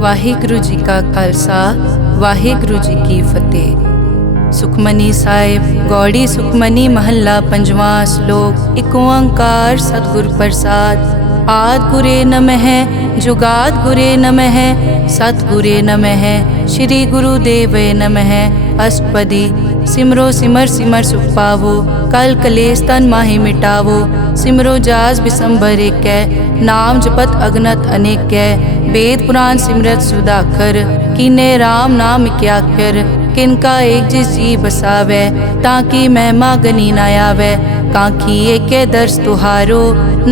ਵਾਹਿਗੁਰੂ ਜੀ ਕਾ ਖਾਲਸਾ ਵਾਹਿਗੁਰੂ ਜੀ ਕੀ ਫਤਿਹ। ਸੁਖਮਨੀ ਸਾਹਿਬ ਗੌੜੀ ਸੁਖਮਨੀ ਮਹੱਲਾ ਪੰਜਵਾਂ ਸ਼ਲੋਕ। ਇੱਕ ਓੰਕਾਰ ਸਤਿਗੁਰ ਪ੍ਰਸਾਦ। ਆਦਿ ਗੁਰੇ ਨਮః ਜੁਗਾਦਿ ਗੁਰੇ ਨਮঃ ਸਤਿਗੁਰੇ ਨਮঃ ਸ਼੍ਰੀ ਗੁਰੂ ਦੇਵੇ ਨਮঃ। ਅਸ਼ਟਪਦੀ। ਸਿਮਰੋ ਸਿਮਰ ਸਿਮਰ ਸੁਖ ਪਾਵੋ ਕਲ ਕਲੇਸ਼ ਤਨ ਮਾਹਿ ਮਿਟਾਵੋ। ਸਿਮਰੋ ਜਾਸ ਬਿਸੰਬਰ ਏਕੈ ਨਾਮ ਜਪਤ ਅਗਨਤ ਅਨੇਕੈ। वेद पुराण सिमरत सुधाकर कीने राम नाम क्याकर। किनका एक जिस जी बसावै ताकि महिमा गनी न आवै। कांखी एके दर्श तुहारो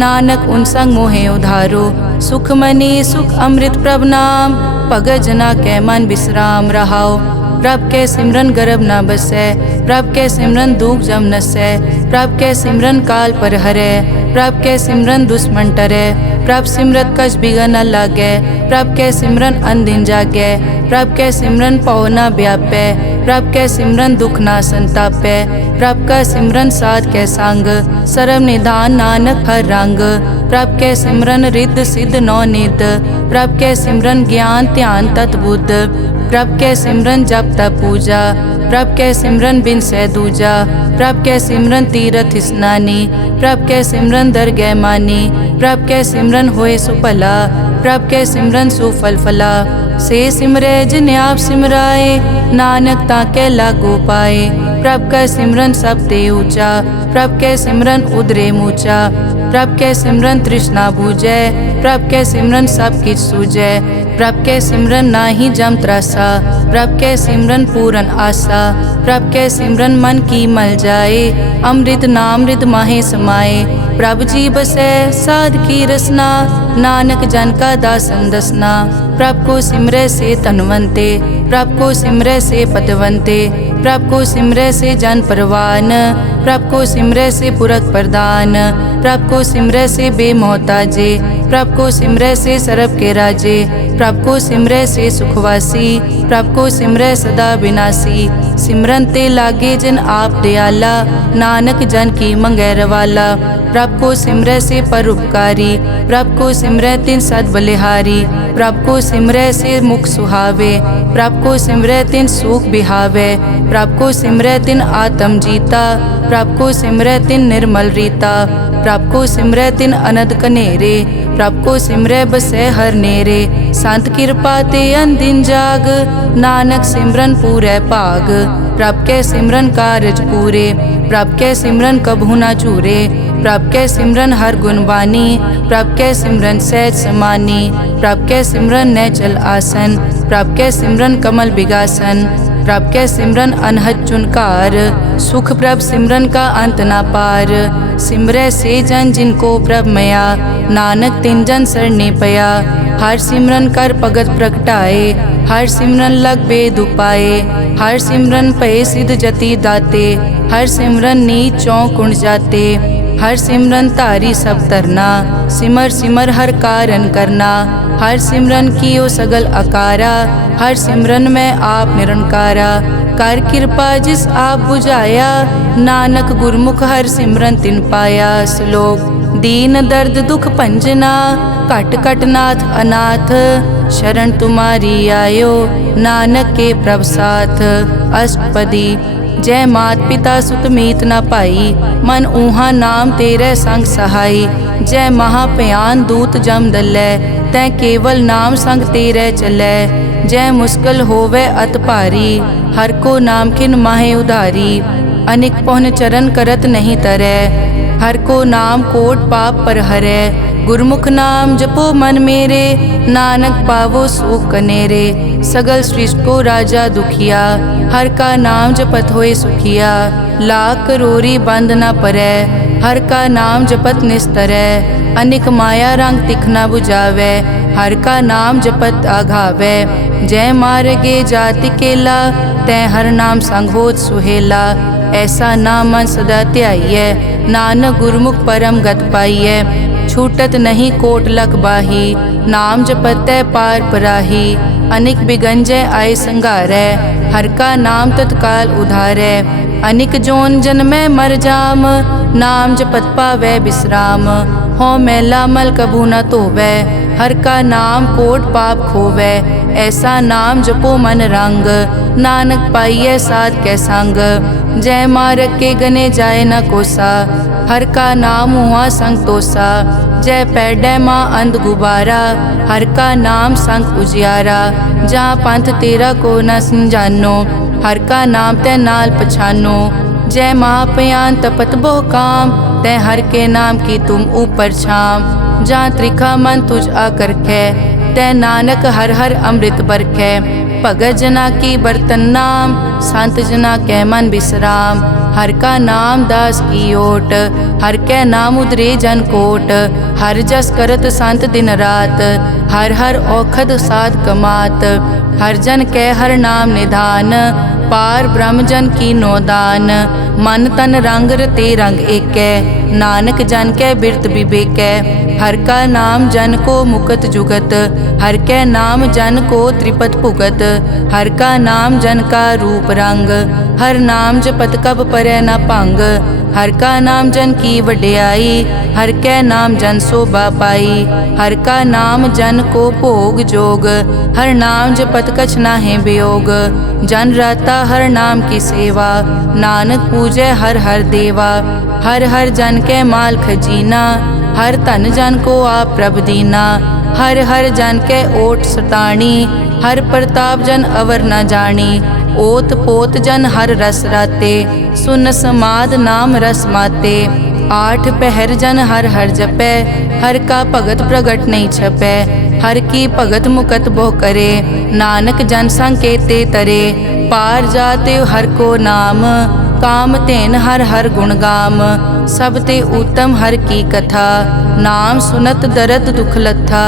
नानक उन संग मोहे उधारो। सुख मनी सुख अमृत प्रभ नाम भगत जना कै मन विश्राम रहाओ। प्रभ के सिमरन गर्भ न बसै प्रभ के सिमरन दुख जम नसै। प्रभ के सिमरन काल पर हरै प्रभ के सिमरन दुश्मन टरै। प्रभ सिमरत कछ बिगन न लागै प्रभ के सिमरन अनदिन जागै। प्रभ के सिमरन पौ न व्यापै प्रभ के सिमरन दुख न संतापै। प्रभ का सिमरन साध के संग सर्व निधान नानक हर रंग। प्रभ के सिमरन रिद्ध सिद्ध नौ निध प्रभ के सिमरन ज्ञान ध्यान तत् बुद्ध। प्रभ के सिमरन जप तप पूजा प्रभ के सिमरन बिन सै दूजा। प्रभ के सिमरन तीरथ स्नानी प्रभ के सिमरन दरगह मानी। प्रभ के सिमरन होए सुफला प्रभ के सिमरन सुफल फला। से सिमरै जिन आप सिमराए नानक ताके लागो पाए। प्रभ का सिमरन सब ते ऊंचा प्रभ के सिमरन उदरे मूचा। प्रभ के सिमरन तृष्णा बूझै प्रभ के सिमरन सब किछ सूझै। प्रभ के सिमरन नाही जम त्रासा प्रभ के सिमरन पूरन आसा। प्रभ के सिमरन मन की मल जाए अमृत नामृत माहे समाए। प्रभ जी बसै साध की रसना नानक जन का दासन दसना। प्रभ को सिमरै से तनवंते प्रभ को सिमरै से पतवंते। प्रभ को सिमरै से जन परवान प्रभ को सिमरै से पुरख प्रदान। प्रभ को सिमरै से बेमोहताजे प्रभ को सिमरै से सरब के राजे। प्रभ को सिमरै से सुखवासी प्रभ को सिमरै सदा विनाशी। सिमरन ते लागे जिन आप दयाला नानक जन की मंगै रवाला। प्रभ को सिमरै से परोपकारी प्रभ को सिमरै तिन सद बलिहारी। प्रभ को सिमरै से मुख सुहावे प्रभ को सिमरै तिन सुख बिहावे। प्रभ को सिमरै तिन आत्म जीता प्रभ को सिमरै तिन निर्मल रीता। प्रभ को सिमरै तिन अनद कनेरे प्रभ को सिमरै बसै हर नेरे। संत कृपा ते अनदिन जाग नानक सिमरन पूरै भाग। प्रभ के सिमरन कारज पूरे प्रभ के सिमरन कभू न चूरे। प्रभ के सिमरन हर गुणवानी प्रभ के सिमरन सहज समानी। प्रभ के सिमरन नैचल आसन प्रभ के सिमरन कमल बिगासन। प्रभ के सिमरन अनहद चुनकार सुख प्रभ सिमरन का अंत ना पार। सिमरै से जन जिनको प्रभ मया नानक तिन जन सरने पया। हर सिमरन कर भगत प्रगटाए हर सिमरन लग बेद उपाए। हर सिमरन पए सिद्ध जति दाते हर सिमरन नीच चौं कुंड जाते। हर सिमरन धारी सब तरना सिमर सिमर हर कारण करना। हर सिमरन कियो सगल अकारा हर सिमरन में आप निरंकारा। कर कृपा जिस आप बुझाया नानक गुरमुख हर सिमरन तिन पाया। श्लोक। दीन दर्द दुख भंजना घट घट नाथ अनाथ। शरण तुम्हारी आयो नानक के प्रभ साथ। अष्टपदी। जय मात पिता सुत मीत न पाई मन ऊहा नाम तेरे संग सहाई। जय महाभयान दूत जम दलै तै केवल नाम संग तेरे चलै। जय मुश्किल होवे अत भारी हर को नाम खिन माहे उधारी। अनिक पौन चरण करत नहीं तरै हर को नाम कोट पाप पर हरै। गुरमुख नाम जपो मन मेरे नानक पावो सुख कनेरे। सगल सृष्टि को राजा दुखिया हर का नाम जपत होए सुखिया। लाख करोरी बंद न परै हर का नाम जपत निस्तरै। अनिक माया रंग तिखना बुझावै हर का नाम जपत आघावै। जय मार्गे जाति केला तै हर नाम संग होत सुहेला। ऐसा नाम मन सदा ध्याइयै नानक गुरमुख परम गत पाइयै। छूटत नहीं कोट लख बाही नाम जपतै पार पराही। अनिक बिगंजय आय संघारै हर का नाम तत्काल उधारै। अनिक जोन जन्मै मर जाम नाम जपत पावै विश्राम। हों मैला मल कबू न धोवै। हर का नाम कोट पाप खोवै। ऐसा नाम जपो मन रंग, नानक पाइयै साध कै संग। जय मारग के गने जाए न कोसा, हर का नाम हुआ संग तोसा। जय पैडै माँ अंध गुबारा, हर का नाम संग उजियारा। जहाँ पंथ तेरा को न समझानो, हर का नाम तै नाल पछानो। जय महापयान तपत बहु काम, तै हर के नाम की तुम ऊपर छाम। जहाँ त्रिखा मन तुझ आकर कै, तै नानक हर हर अमृत बरखै। भगत जना की बर्तन नाम, संत जना कै मन विश्राम। हर का नाम दास की ओट, हर कै नाम उदरे जन कोट। हर जस करत संत दिन रात, हर हर औखद साध कमात। हर जन कै हर नाम निधान, पार ब्रह्म जन की नोदान। मन तन रंग रते रंग एकै, नानक जन कै बिरत विवेकै। हर का नाम जन को मुकत जुगत, हर कै नाम जन को त्रिपत भुगत। हर का नाम जन का रूप रंग, हर नाम जपत कब परै न भंग। हर का नाम जन की वड्याई, हर कै नाम जन शोभा पाई। हर का नाम जन को भोग जोग, हर नाम जपत कछ नाहि वियोग। जन राता हर नाम की सेवा, नानक पूजै हर हर देवा। हर हर जन कै माल खजीना, हर धन जन को आप प्रभ दीना। हर हर जन कै ओट सताणी, हर प्रताप जन अवर न जानी। ओत पोत जन हर रस राते, सुन समाद नाम रस माते। आठ पहर जन हर हर जपै, हर का भगत प्रगट नहीं छपै। हर की भगत मुकत बहु करे, नानक जन संग केते तरे। पार जाते हर को नाम, काम तेन हर हर गुण गाम। सब ते उत्तम हर की कथा, नाम सुनत दरद दुख लथा।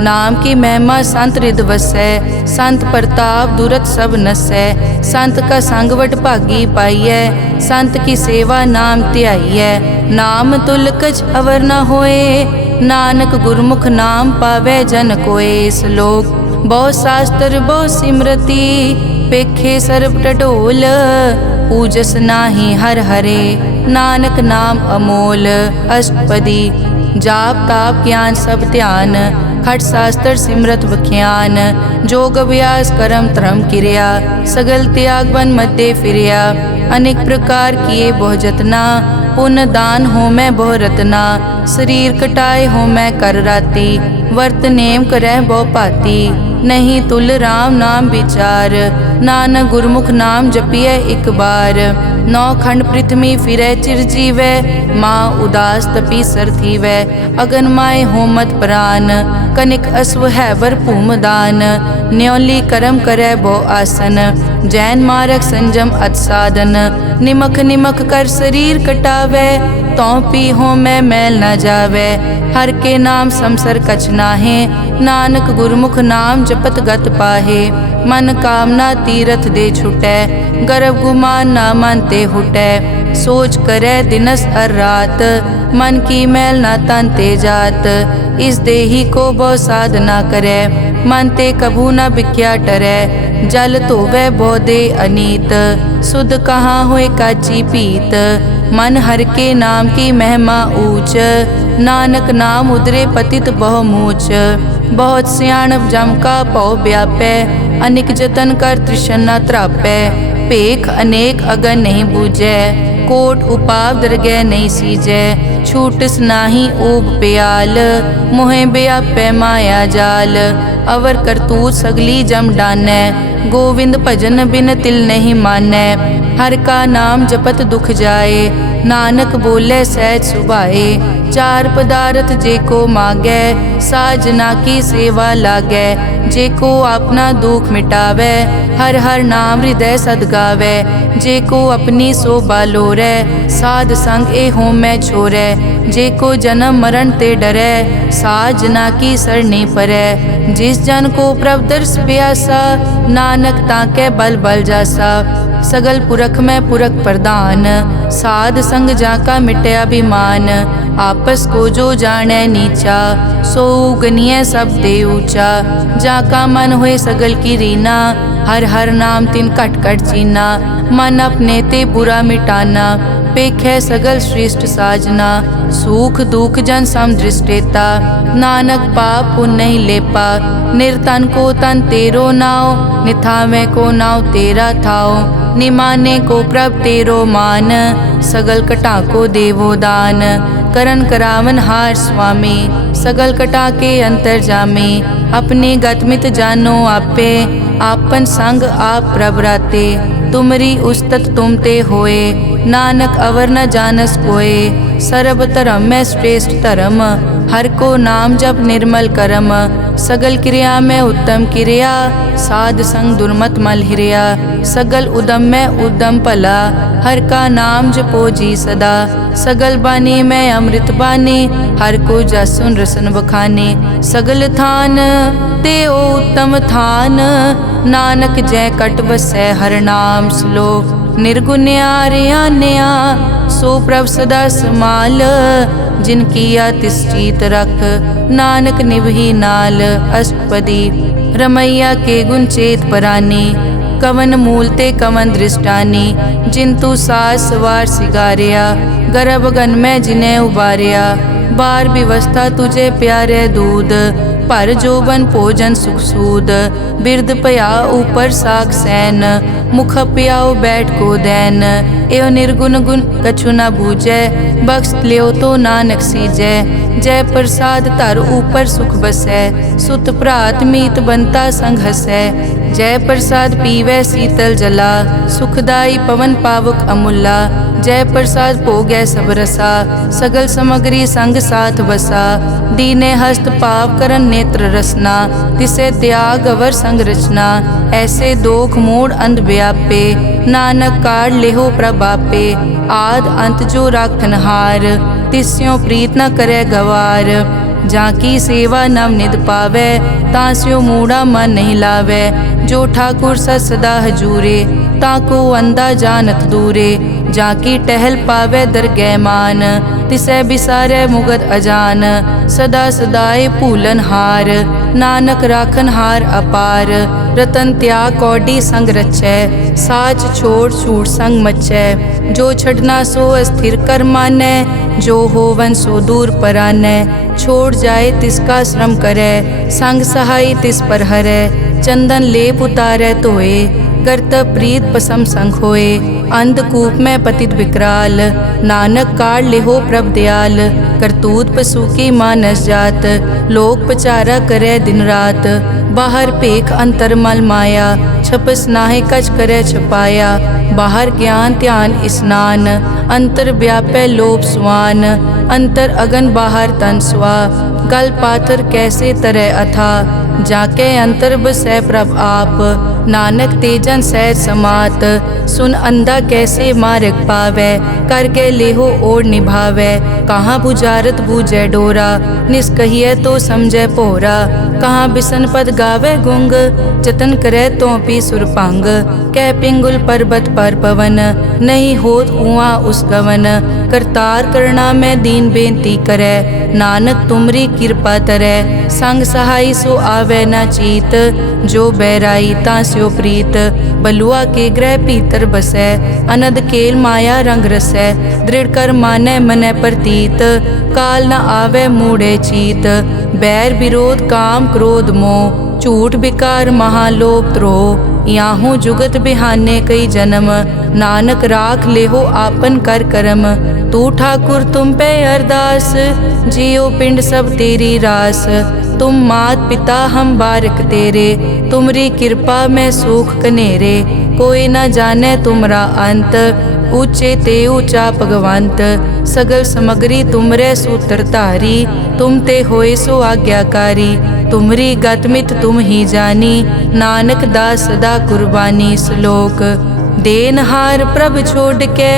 नाम की महिमा संत रिद वसै, संत प्रताप दुरत सब नसै। संत का संग वड भागी पाइयै, संत की सेवा नाम ध्याइयै। नाम तुल कछ अवर न होए, नानक गुरमुख नाम पावै जन कोए। श्लोक बहु शास्त्र बहु सिमरति, पेखे सर्ब टडोल। पूजस नाही हर हरे, नानक नाम अमोल। अष्टपदी जाप ताप ज्ञान सब ध्यान, खट शास्त्र सिमरत बख्यान। जोग अभ्यास करम धर्म किरिया, सगल त्याग बन मध्य फिरिया। अनेक प्रकार किए बहु जतना, पुण्य दान हो मैं बहु रतना। शरीर कटाए हो मैं कर राती, वर्त नेम करह बहु पाती। नहीं तुल राम नाम विचार, नानक गुरमुख नाम जपिए एक बार। नौ खंड पृथ्वी फिरै चिर जीवै, माँ उदास तपी सर थीवै। अगन माय होमत प्राण, कनिक अश्व है वर भूमदान। न्योली करम करै बहु आसन, जैन मारक संजम अत साधन। निमक निमक कर शरीर कटावै, तौ पी हो मैं मैल न जावै। हर के नाम समसर कछ नाहे, नानक गुरमुख नाम जपत गत पाहे। मन कामना तीरथ दे छुटै, गर्भ गुमान न मन ते हुटै। सोच करे दिनस हर रात, मन की मैल न तन ते जात। इस देही को बहु साधना करे, मन ते कभू न बिख्या टरै। जल धोवै बहु दे अनीत, सुध कहाँ होए काची पीत। मन हर के नाम की महिमा ऊंच, नानक नाम उदरे पतित बहु मूच। बहुत सियाणप जम का पौ व्यापै, अनिक जतन कर तृष्णा त्रापै। पेख अनेक अगन नहीं बूझै, कोट उपाव दरगह नहीं सीजै। छूटस नाही ऊब प्याल, मोहे व्यापै माया जाल। अवर करतूत सगली जम डानै, गोविंद भजन बिन तिल नहीं मानै। हर का नाम जपत दुख जाए, नानक बोले सहज सुभाए। चार पदार्थ जे को मांगै, साजना की सेवा लागै। जे को अपना दुख मिटावै, हर हर नाम हृदय सद गावै। जे को अपनी शोभा लोरै, साध संग ए होमै छोरै। जे को जन्म मरण ते डरै, साजना की सरनी परै। जिस जन को प्रभ दर्श प्यासा, नानक ताकै बल बल जासा। सगल पुरख में पुरख प्रधान, साध संग जाका मिटया अभिमान। आपस को जो जाने नीचा, सो गनिय सब ते ऊंचा। जाका मन होए सगल की रीना, हर हर नाम तिन कट कट चीना। मन अपने ते बुरा मिटाना, पेखै सगल श्रेष्ठ साजना, सुख दुख जन सम दृष्टेता। नानक पाप पुण्य नहीं लेपा, निर्तन को तन तेरो नाव। निथावे को नाव तेरा थाओ, निमाने को प्रभ तेरो मान। सगल कटा को देवो दान, करन करावन हार स्वामी। सगल कटा के अंतर जामे, अपने गतमित जानो आपे। आपन संग आप प्रभ राते, तुमरी उस्तत तुम ते होए। नानक अवर न जानस कोए, सर्ब धर्म में श्रेष्ठ धर्म। हर को नाम जप निर्मल करम, सगल क्रिया में उत्तम क्रिया। साध संग दुर्मत मल हिरिया, सगल उदम में उद्दम भला। हर का नाम जपो जी सदा, सगल बानी में अमृत बानी। हर को जस सुन रसन बखाने, सगल थान ते ओ उत्तम थान। नानक जय कट बसै हर नाम श्लोक। निर्गुण्या रियान्या सो प्रभ सदा समाल। जिन किया तिस चीत रख, नानक निभही नाल। अष्टपदी रमैया के गुण चेत परानी, कवन मूल ते कवन दृष्टानी। जिंतु सास सवार सिगारिया, गर्भ गन में जिन्हें उबारिया। बार व्यवस्था तुझे प्यारे दूध, पर जोबन भोजन सुख सूद। बिरद पया ऊपर साख सैन, मुख पियाओ बैठ को दैन। एवं निर्गुण गुण कछु न बूझै, बख्श लियो तो नानक सीजै। जय प्रसाद धर ऊपर सुख बसै, सुत भ्रात मीत बनता संग हसै। जय प्रसाद पीवै शीतल जला, सुखदाई पवन पावक अमूला। जय प्रसाद भोगै सब रसा, सगल समग्री संग साथ बसा। दीने हस्त पाव करन नेत्र रसना, तिसे त्याग अवर संग रचना। ऐसे दोख मूढ़ अंध व्यापे, नानक काढ़ लेहो प्रभापे। आद अंत जो राखन हार, तिस्यों प्रीत न करे गवार। जाकी सेवा नव निध पावै, तास्यों मूढ़ा मन नहीं लावै। जो ठाकुर सदा हजूरे, ताको अंधा जानत दूरे। जाकी टहल पावै दरगह मान, तिसै बिसारै मुगद अजान। सदा सदाए भूलन हार, नानक राखन हार अपार। रतन त्याग कौडी संग रचै, साच छोड़ छूट संग मचै। जो छड़ना सो अस्थिर कर मानै, जो होवन सो दूर परानै। छोड़ जाए तिसका श्रम करै, संग सहाई तिस पर हरै। चंदन लेप उतारै धोए, करतब प्रीत पसम संग होए। अंधकूप में पतित विकराल, नानक काढ़ लेहो प्रभ दयाल। करतूत पशु की मानस जात, लोक पचारा करे दिन रात। बाहर पेख अंतर मल माया, छपस नाहे कच करे छपाया। बाहर ज्ञान ध्यान स्नान, अंतर व्यापै लोभ स्वान। अंतर अगन बाहर तन स्वा, गल पाथर कैसे तरह अथा। जाके अंतर बसै प्रभ आप, नानक तेजन सैर समात। सुन अंधा कैसे मार्ग पावै, करके लेहो ओर निभावै। कहाँ बुझारत बूझै डोरा, निष्कहिए तो समझै पोरा। कहाँ बिसन पद गावै गुंग, जतन करे तो पी सुरपांग। कह पिंगुल पर्वत पर पवन, नहीं होत उआ उस गवन। करतार करना में दीन बेनती करे, नानक तुमरी कृपा तरै। संग सहाई सो आवे न चीत, जो बैराई तास्यो प्रीत। बलुआ के ग्रह भीतर बसै, अनद केल माया रंग रसै। दृढ़ कर मानै मनै प्रतीत, काल न आवे मूढ़े चीत। बैर विरोध काम क्रोध मोह, झूठ विकार महालोभ द्रोह। याहू जुगत बिहाने कई जन्म, नानक राख लेहो आपन कर करम। तू ठाकुर तुम पे अरदास, जियो पिंड सब तेरी रास। तुम मात पिता हम बारिक तेरे, तुमरी कृपा में सुख कनेरे। कोई न जाने तुमरा अंत, ऊंचे ते ऊंचा भगवंत। सगल समग्री तुमरे सूत्रधारी, तुम ते होए सो आज्ञाकारी। तुमरी गतमित तुम ही जानी, नानक दास सदा कुर्बानी। श्लोक देनहार प्रभ छोड़ के,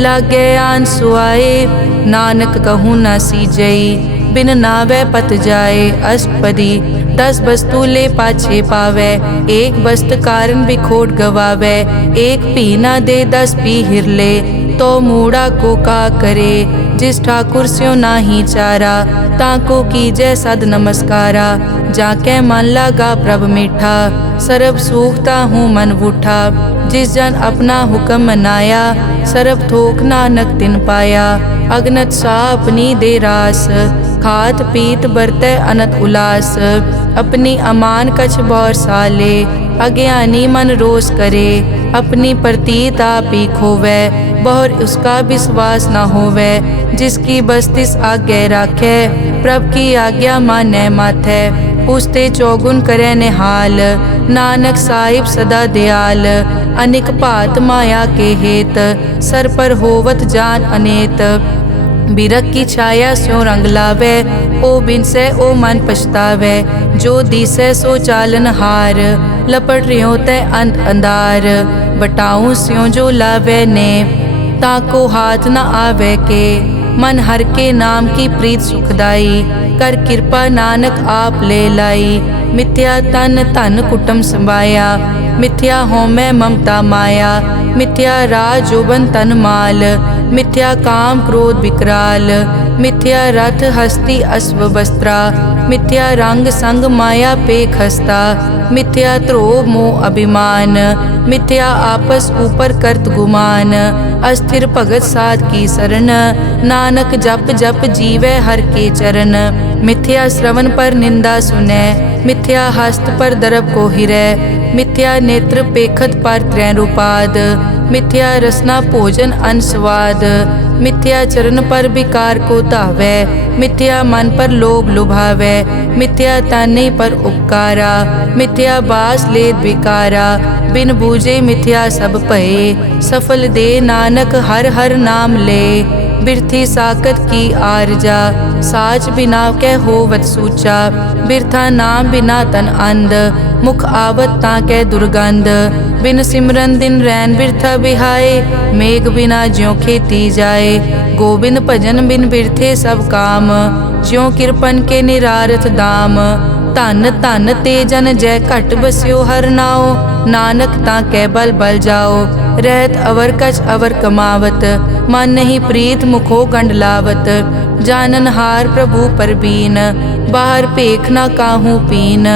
लागे आन सुआए। नानक कहूँ न सीजई, बिन नावे पत जाए। अष्टपदी 10 वस्तु ले पाछे पावे, एक वस्त कारण भी खोट गवावे। एक पी ना दे 10 पी हिरले, तो मूड़ा को का करे। जिस ठाकुर स्यों नाही चारा, ताको कीजै सद नमस्कारा। जाके मन लागा प्रभ मीठा, सरब सूखता हूँ मन बूठा। जिस जन अपना हुक्म मनाया, सरब थोक नानक तिन पाया। अगनत सा अपनी दे रास, खात पीत बरतै अनत उलास। अपनी अमान कछ बौर साले, अज्ञानी मन रोस करे। अपनी प्रतीत आप ही खोवै, बहुर उसका विश्वास न होवै। जिसकी बस्तिस आज्ञा राखै, प्रभ की आज्ञा मानै माथै। उसते चौगुन करे निहाल, नानक साहिब सदा दयाल। अनिक भात माया के हेत, सर पर होवत जान अनेत। बिरख की छाया स्यों रंग लावे, ओ बिनसे ओ मन पछतावे। जो दिसै सो चालन हार, लपट रियो तै अंत अंधार। बटाऊं स्यों जो लावे ने, ताको हाथ न आवे के। मन हर के नाम की प्रीत सुखदाई, कर कृपा नानक आप ले लाई। मिथ्या तन धन कुटुम संभाया, मिथ्या होमै ममता माया। मिथ्या राज जोबन तन माल, मिथ्या काम क्रोध विकराल। मिथ्या रथ हस्ती अश्व वस्त्रा, मिथ्या रंग संग माया पे खस्ता। मिथ्या ध्रोह मोह अभिमान, मिथ्या आपस ऊपर करत गुमान। अस्थिर भगत साध की शरण, नानक जप जप जीवै हर के चरण। मिथ्या श्रवण पर निंदा सुनै, मिथ्या हस्त पर दरब को हिरै। मिथ्या नेत्र पेखत पर त्रैरूपाद, मिथ्या रसना भोजन अन स्वाद। मिथ्या चरण पर विकार को धावै, मिथ्या मन पर लोभ लुभावै। मिथ्या ताने पर उपकारा, मिथ्या बास लेत विकारा। बिन बूझे मिथ्या सब भये, सफल दे नानक हर हर नाम ले। बिरथी साकत की आरजा, साच बिना कै होवत सूचा। बिरथा नाम बिना तन अंध, मुख आवत ताकै दुर्गंध। बिन सिमरन दिन रैन बिरथा बिहाए, मेघ बिना ज्यों खेती जाए। गोबिंद भजन बिन बिरथे सब काम, ज्यों किरपन के निरारथ दाम। धन धन ते जन जय घट बस्यो हर नाओ, नानक ताकै बल बल जाओ। रहत अवर कछ अवर कमावत, मन नहीं प्रीत मुखो गंड लावत। जानन हार प्रभु परबीन, बाहर पेख न काहू पीन।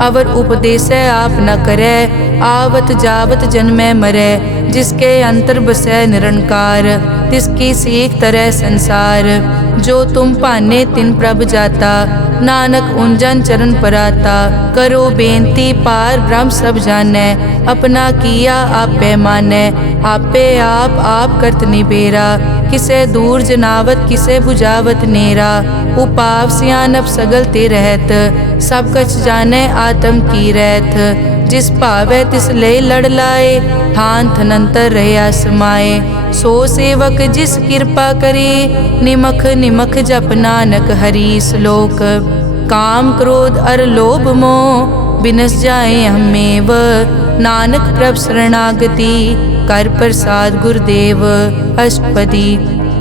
अवर उपदेसै आप न करै, आवत जावत जन्मै मरै। जिसके अंतर बसै निरंकार, तिसकी सीख तरह संसार। जो तुम भाने तिन प्रभ जाता, नानक उंजन चरण पराता। करो बेनती पार ब्रह्म सब जानै, अपना किया आपे मानै। आपे आप करत निबेरा, किसे दूर जनावत किसे बुझावत नेरा। उपाव सियानप सगल ते रहत, सब कछ जानै आत्म की रहत। जिस भावै तिस ले लड़ लाए, थान थनंतर रहया समाए। सो सेवक जिस कृपा करे, निमख निमख जप नानक हरि श्लोक। काम क्रोध अर लोभ मोह, बिनस जाए हमेव। नानक प्रभ शरणागति, कर प्रसाद गुरुदेव। अष्टपदी।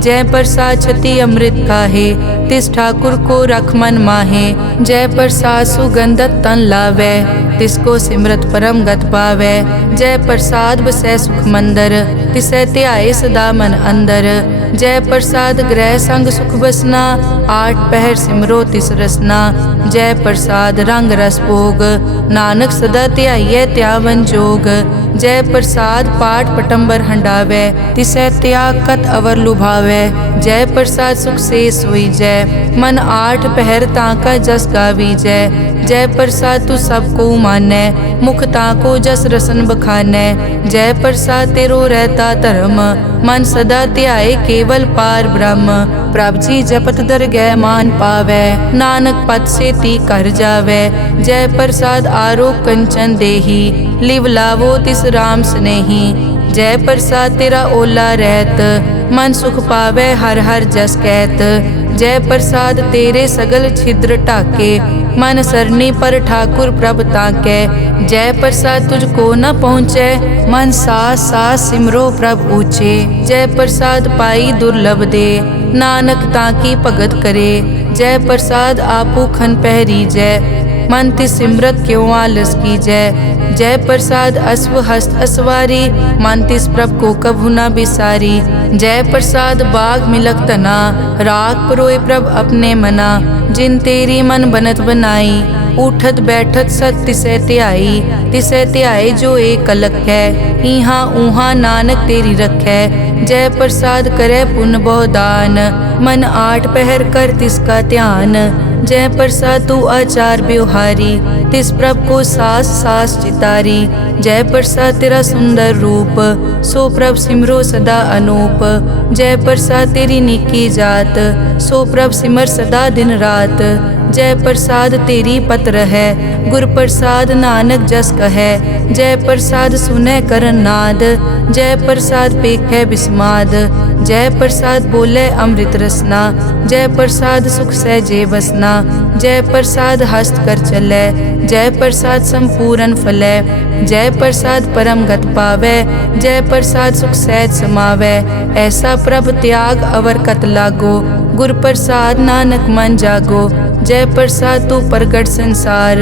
जय प्रसाद छति अमृत खाहे, तिस ठाकुर को रख मन माहे। जय प्रसाद सुगंधत तन लावै, तिसको सिमरत परम गत पावै। जय प्रसाद बसै सुख मंदर, तिसै ध्याए सदा मन अंदर। जय प्रसाद ग्रह संग सुख बसना, आठ पहर सिमरो तिस रसना। जय प्रसाद रंग रस भोग, नानक सदा ध्याइयै त्यावन जोग। जय प्रसाद पाठ पटंबर हंडावै, तिसै त्याग कत अवर लुभावै। जय प्रसाद सुख से सोई जय, मन आठ पहर ताका जस गावी जय। जय प्रसाद तू सबको मानै, मुख ताको जस रसन बखानै। जय प्रसाद तेरो रहता धर्म, मन सदा ध्याए केवल पार ब्रह्म। प्रभ जी जपत दरगह मान पावै, नानक पद से ती कर जावै। जय प्रसाद आरोग कंचन देही, लिव लावो तिस राम स्नेही। जय प्रसाद तेरा ओला रहत, मन सुख पावै हर हर जस कहत। जय प्रसाद तेरे सगल छिद्र ढाके, मन सरनी पर ठाकुर प्रभ ताकै। जय प्रसाद तुझको न पहुँचै, मन सास सास सिमरो प्रभ ऊँचे। जय प्रसाद पाई दुर्लभ दे, नानक ताकी भगत करे। जय प्रसाद आपू खन पहरी जय मन तिस सिमरत क्यों आलस की जय प्रसाद अश्व हस्त असवारी मन तिस प्रभ को कभु न बिसारी। जय प्रसाद बाग मिलक तना राग परोए प्रभ अपने मना जिन तेरी मन बनत बनाई उठत बैठत सत तिसै त्याई जो एक अलग है इहाँ ऊहाँ नानक तेरी रखै। जय प्रसाद करे पुन बहुदान मन आठ पहर कर तिसका ध्यान। जय प्रसाद तू आचार व्यवहारी तिस प्रभ को सास सास चितारी। जय प्रसाद तेरा सुंदर रूप सो प्रभ सिमरो सदा अनूप। जय प्रसाद तेरी निकी जात सो प्रभ सिमर सदा दिन रात। जय प्रसाद तेरी पत्र है गुर प्रसाद नानक जस कहे। जय प्रसाद सुने करन नाद जय प्रसाद पेखै बिस्माद। जय प्रसाद बोले अमृत रसना जय प्रसाद सुख सहजे बसना। जय प्रसाद हस्त कर चले जय प्रसाद संपूर्ण फलै। जय प्रसाद परम गत पावै जय प्रसाद सुख सहज समावै। ऐसा प्रभ त्याग अवर कत लागो गुर प्रसाद नानक मन जागो। जय प्रसाद तू प्रगट संसार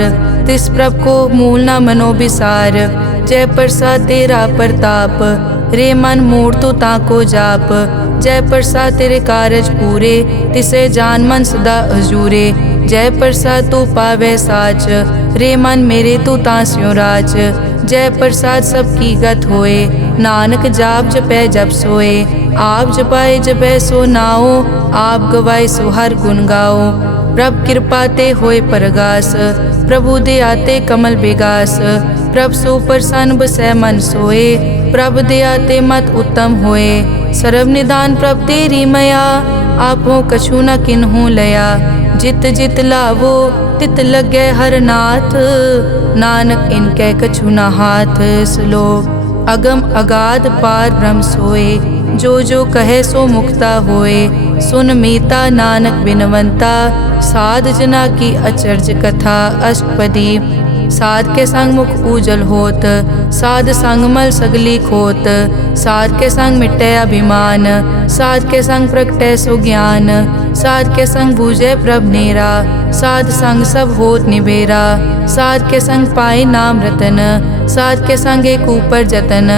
तिस प्रभ को मूल न मनो बिसार। जय प्रसाद तेरा प्रताप रे मन मूड तो ताको जाप। जय प्रसाद तेरे कारज पूरे तिसे जान मन सदा हजूरे। जय प्रसाद तू पावे साच रे मन मेरे तू तास्यो राज। जय प्रसाद सबकी गत होए नानक जाप जपै जप सोए। आप जपाए जपै सो नाओ आप गवाए सो हर गुण गाओ। प्रभ कृपा ते होए परगास प्रभु दे आते कमल बेगास। प्रभ सो प्रसन्न बसै मन सोए प्रभ दे आते मत उत्तम होए। सर्व निदान प्रभ तेरी मया आपो कछु न किन्हु लया। जित जित लावो तित लगे हर नाथ नानक इनके कछु न हाथ। श्लोक अगम अगाध पार ब्रह्म सोए जो कहे सो मुक्ता होए। सुन मीता नानक बिनवंता साध जना की अचर्ज कथा। अष्टपदी साध के संग मुख उजल होत साध संग मल सगली खोत। साध के संग मिटे अभिमान साध के संग प्रगटे सो ज्ञान। साध के संग बूझे प्रभ नेरा साध संग सब होत निबेरा। साध के संग पाए नाम रतन साध के संग एक ऊपर जतन।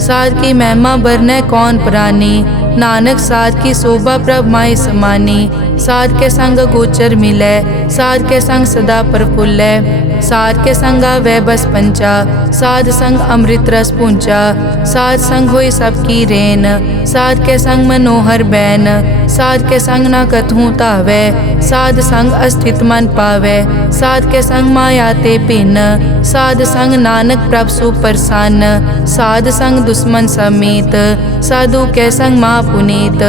साध की महिमा बरने कौन प्राणी नानक साध की शोभा प्रभ माई समानी। साध के संग गोचर मिले साध के संग सदा प्रफुल्लै। साध के संग वह बस पंचा साध संग अमृत रस पूंचा। साध संग होई सबकी रेन साध के संग मनोहर बैन। साध के संग न कथूं तावै साध संग अस्थित मन पावै। साध के संग माया ते भिन्न साध संग नानक प्रभ सुप्रसन्न। साध संग दुश्मन समीत साधु के संग माँ पुनीत।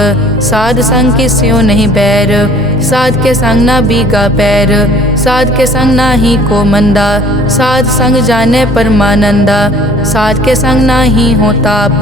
साध संग किस्यो नहीं बैर साध के संग न बीगा पैर। साध के संग ना ही को मंदा साध संग जाने परमानंदा। साध के संग ना ही हो ताप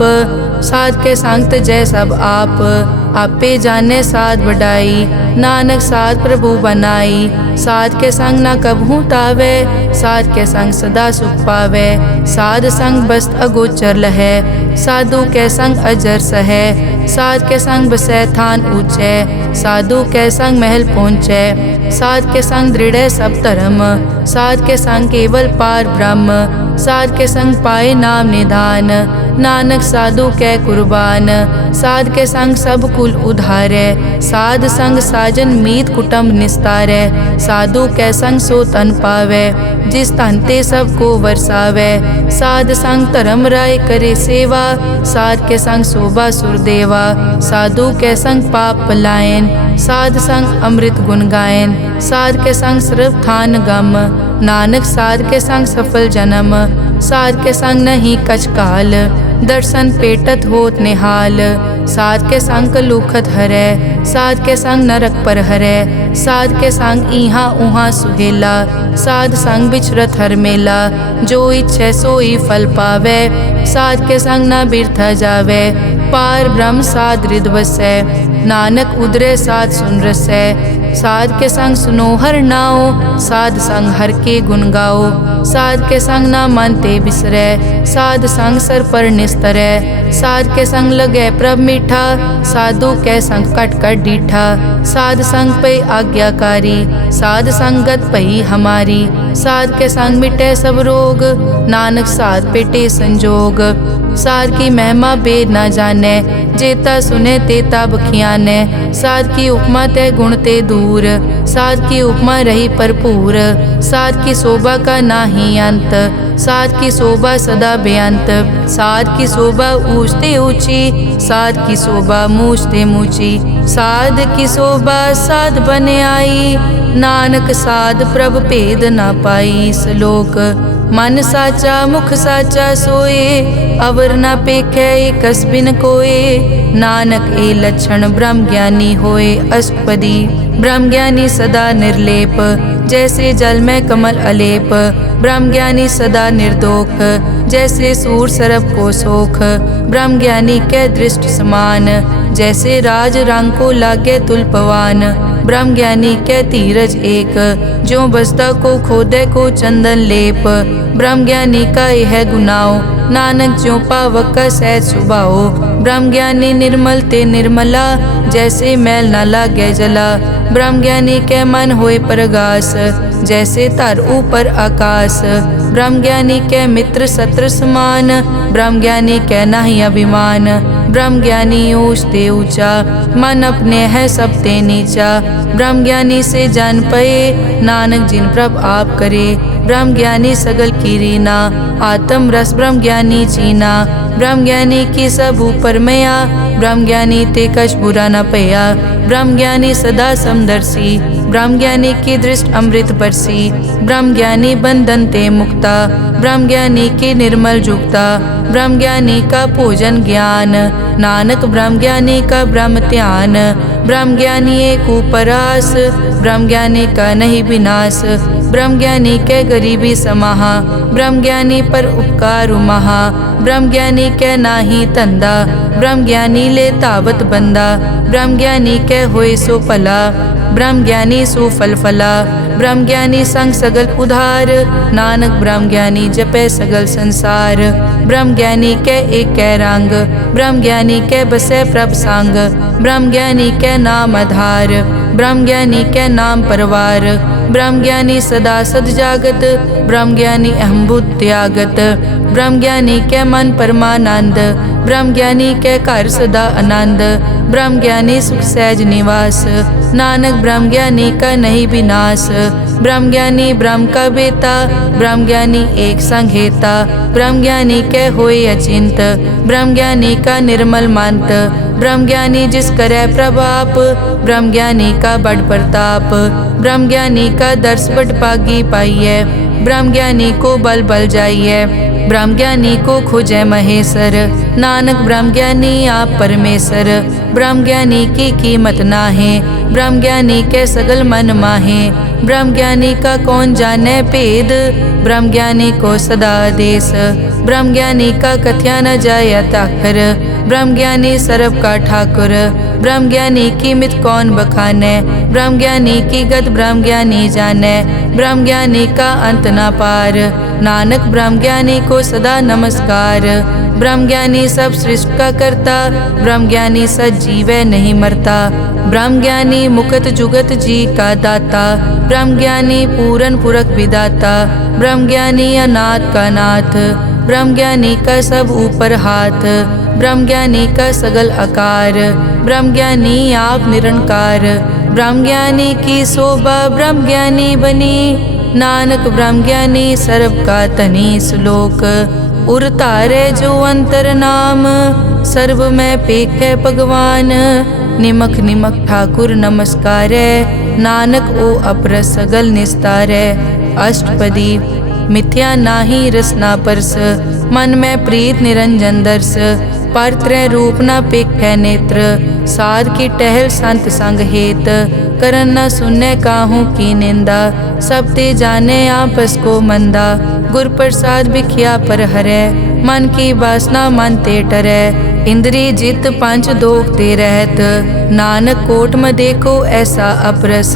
साध के संग जय सब आप। आपे जाने साध बढ़ाई नानक साध प्रभु बनाई। साध के संग न कबहू तावे साध के संग सदा सुख पावे। साध संग बस्त अगोचर लहै साधु के संग अजर सहै। साध के संग बसै थान ऊंचे साधु के संग महल पहुँचै। साध के संग दृढ़ सब धर्म साध के संग केवल पार ब्रह्म। साध के संग पाए नाम निधान नानक साधु कै कुर्बान। साध के संग सब कुल उधारै साध संग साजन मीत कुटुंब निस्तारै। साधु कै संग सो तन पावै जिस तन ते सबको वरसावै। साध संग धर्म राय करे सेवा साध के संग शोभा सुरदेवा। साधु के संग पाप पलायन साध संग अमृत गुण गायन। साध के संग सर्व थान गम नानक साध के संग सफल जन्म। साध के संग नहीं कछ काल दर्शन पेटत होत निहाल। साध के संग लुखत हरै साध के संग नरक पर हरै। साध के संग इहाँ उहाँ सुहेला साध संग बिचरत हर मेला। जो इच्छे सोई फल पावे साध के संग न बिरथा जावे। पार ब्रह्म साध रिद वसै। नानक उदरे साध सुन रसै। साध के संग सुनो हर नाओ, साध संग हर के गुण गाओ। साध के संग ना मन ते बिसरै, साध संग सर पर निस्तरै। साध के संग लगै प्रभ मीठा, साधु के संग कट कट डीठा। साध संग पे आज्ञाकारी, साध संगत पई हमारी। साध के संग मिटे सब रोग, नानक साध पेटे संजोग। साध की महिमा बेद ना जाने, जेता सुने तेता बखियाने। साध की उपमा ते गुण ते दूर, साध की उपमा रही भरपूर। साध की शोभा का नाही अंत, साध की शोभा सदा बेअंत। साध की शोभा ऊंच ते ऊंची, साध की शोभा मूछ ते मूची। साध की शोभा साध बने आई, नानक साध प्रभ भेद ना पाई। श्लोक मन साचा मुख साचा सोए, अवर ना पेखै एकस बिन कोए। नानक ए लक्षण ब्रह्म ज्ञानी होए। अष्टपदी ब्रह्म ज्ञानी सदा निर्लेप, जैसे जल में कमल अलेप। ब्रह्म ज्ञानी सदा निर्दोख, जैसे सूर सरब को सोख। ब्रह्म ज्ञानी के दृष्ट समान, जैसे राज रंग को लागे तुलपवान। ब्रह्म ज्ञानी के धीरज एक, जो बसता को खोदे को चंदन लेप। ब्रह्म ज्ञानी का यह गुनाओ, नानक ज्यों पावक का सहज सुभाओ। ब्रह्म ज्ञानी निर्मल ते निर्मला, जैसे मैल न लागे जला। ब्रह्म ज्ञानी के मन होए प्रगास, जैसे धर ऊपर आकाश। ब्रह्म ज्ञानी के मित्र शत्रु समान, ब्रह्म ज्ञानी के नहीं अभिमान। ब्रह्म ज्ञानी ऊंच ते ऊंचा, मन अपने है सब ते नीचा। ब्रह्म ज्ञानी से जान पए, नानक जिन प्रभ आप करे। ब्रह्म ज्ञानी सगल की रीना, आत्म रस ब्रह्म ज्ञानी चीना। ब्रह्म ज्ञानी की सब ऊपर मया, ब्रह्म ज्ञानी ते कछ बुरा न पया। ब्रह्म ज्ञानी सदा समदर्शी, ब्रह्म ज्ञानी की दृष्ट अमृत बरसी। ब्रह्म ज्ञानी बंधन ते मुक्ता, ब्रह्म ज्ञानी की निर्मल जुक्ता। ब्रह्म ज्ञानी का पूजन ज्ञान, नानक ब्रह्म ज्ञानी का ब्रह्म ध्यान। ब्रह्म ज्ञानी एक उपरास, ब्रह्म ज्ञानी का नहीं विनाश। ब्रह्म ज्ञानी के गरीबी समाहा, ब्रह्म ज्ञानी पर उपकार महा। ब्रह्म ज्ञानी के नाही धंधा, ब्रह्म ज्ञानी ले तावत बंदा। ब्रह्म ज्ञानी के होए सो भला, ब्रह्म ज्ञानी सुफल फला। ब्रह्म ज्ञानी संग सगल उधार, नानक ब्रह्म ज्ञानी जपे सगल संसार। ब्रह्म ज्ञानी के एक रंग, ब्रह्म ज्ञानी के बसे प्रभ संग। ब्रह्म ज्ञानी के नाम आधार, ब्रह्म ज्ञानी के नाम परवार। ब्रह्म ज्ञानी सदा सद जागत, ब्रह्म ज्ञानी अहम बुद्ध त्यागत। ब्रह्म ज्ञानी के मन परमानंद, ब्रह्म ज्ञानी के घर सदा आनंद। ब्रह्म ज्ञानी सुख सहज निवास, नानक ब्रह्म ज्ञानी का नहीं विनाश। ब्रह्म ज्ञानी ब्रह्म का बेता, ब्रह्म ज्ञानी एक संग हेता। ब्रह्म ज्ञानी के होए अचिंत, ब्रह्म ज्ञानी का निर्मल मंत। ब्रह्म ज्ञानी जिस करे प्रभाप, ब्रह्म ज्ञानी का बड़ प्रताप। ब्रह्म ज्ञानी का दर्श बड़ पागी पाइए, ब्रह्म ज्ञानी को बल बल जाइए। ब्रह्म ज्ञानी को खोजे महेश्वर, नानक ब्रह्म ज्ञानी आप परमेश्वर। ब्रह्म ज्ञानी की कीमत नाहे, ब्रह्म ज्ञानी के सगल मन माहे। ब्रह्म ज्ञानी का कौन जाने भेद, ब्रह्म ज्ञानी को सदा आदेश। ब्रह्म ज्ञानी का कथ्या न जाय ताखर, ब्रह्म ज्ञानी सर्व का ठाकुर। ब्रह्म ज्ञानी की मित कौन बखाने, ब्रह्म ज्ञानी की गत ब्रह्म ज्ञानी जाने। ब्रह्म ज्ञानी का अंत न पार, नानक ब्रह्म ज्ञानी को सदा नमस्कार। ब्रह्म ज्ञानी सब सृष्टि का करता, ब्रह्म ज्ञानी सजीवै नहीं मरता। ब्रह्म ज्ञानी मुकत जुगत जी का दाता, ब्रह्म ज्ञानी पूरन पुरख विदाता। ब्रह्म ज्ञानी अनाथ का नाथ, ब्रह्म ज्ञानी का सब ऊपर हाथ। ब्रह्म ज्ञानी का सगल आकार, ब्रह्म ज्ञानी आप निरंकार। ब्रह्म ज्ञानी की शोभा ब्रह्म ज्ञानी बनी, नानक ब्रह्म ज्ञानी सर्व का तनी। श्लोक उर तारे जो अंतर नाम, सर्व में पेखे भगवान। निमक निमक ठाकुर नमस्कारे, नानक ओ अपर सगल निस्तारे। अष्टपदी मिथ्या नाही रसना परस, मन में प्रीत निरंजन दर्श। पर त्रय रूप न पेखे नेत्र, साध की टहल संत संग हेत। करन न सुने काहू की निंदा, सब ते जाने आपस को मंदा। गुर प्रसाद बिखिया पर हरै, मन की वासना मन ते टरै। इंद्री जित पंच दोख ते रहत, नानक कोट में देखो ऐसा अपरस।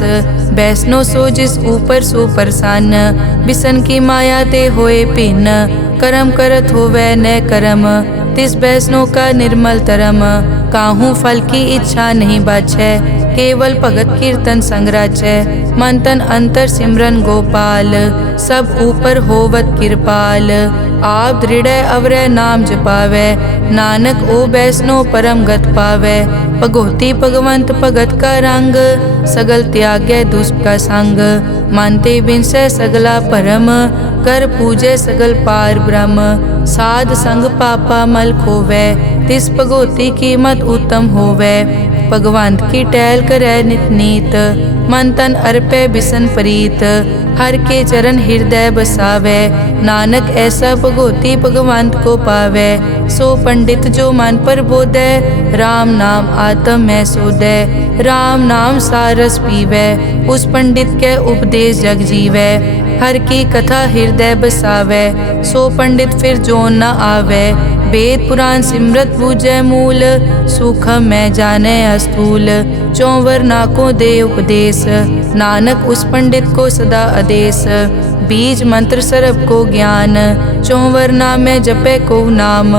वैष्णो सो जिस ऊपर सो प्रसन्न, बिसन की माया ते होए भिन्न। कर्म करत होवै न कर्म, तिस वैष्णो का निर्मल तरम। काहू फल की इच्छा नहीं बाछै, केवल भगत कीर्तन संग राचै। मन तन अंतर सिमरन गोपाल, सब ऊपर होवत कृपाल। आप दृढ़ अवरै नाम जपावै, नानक ओ वैष्णो परम गत पावै। भगोती भगवंत भगत का रंग, सगल त्यागै दुष्ट का संग। मानते बिनसै सगला परम, कर पूजै सगल पार ब्रह्म। साध संग पापा मल खोवै, तिस भगोती कीमत उत्तम होवै। भगवंत की टहल करै नित नीत, मन तन अर्पै बिसन प्रीत। हर के चरण हृदय बसावै, नानक ऐसा भगोती भगवंत को पावै। सो पंडित जो मन पर बोधै, राम नाम आत्म में सोधै। राम नाम सारस पीवै, उस पंडित के उपदेश जग जीवै। हर की कथा हृदय बसावै, सो पंडित फिर जोन न आवै। वेद पुराण सिमरत बूझै मूल, सूखम मैं जाने अस्थूल। चौवर नाको दे उपदेश, नानक उस पंडित को सदा आदेश। बीज मंत्र सरब को ज्ञान, चौवर नामै जपै को नाम।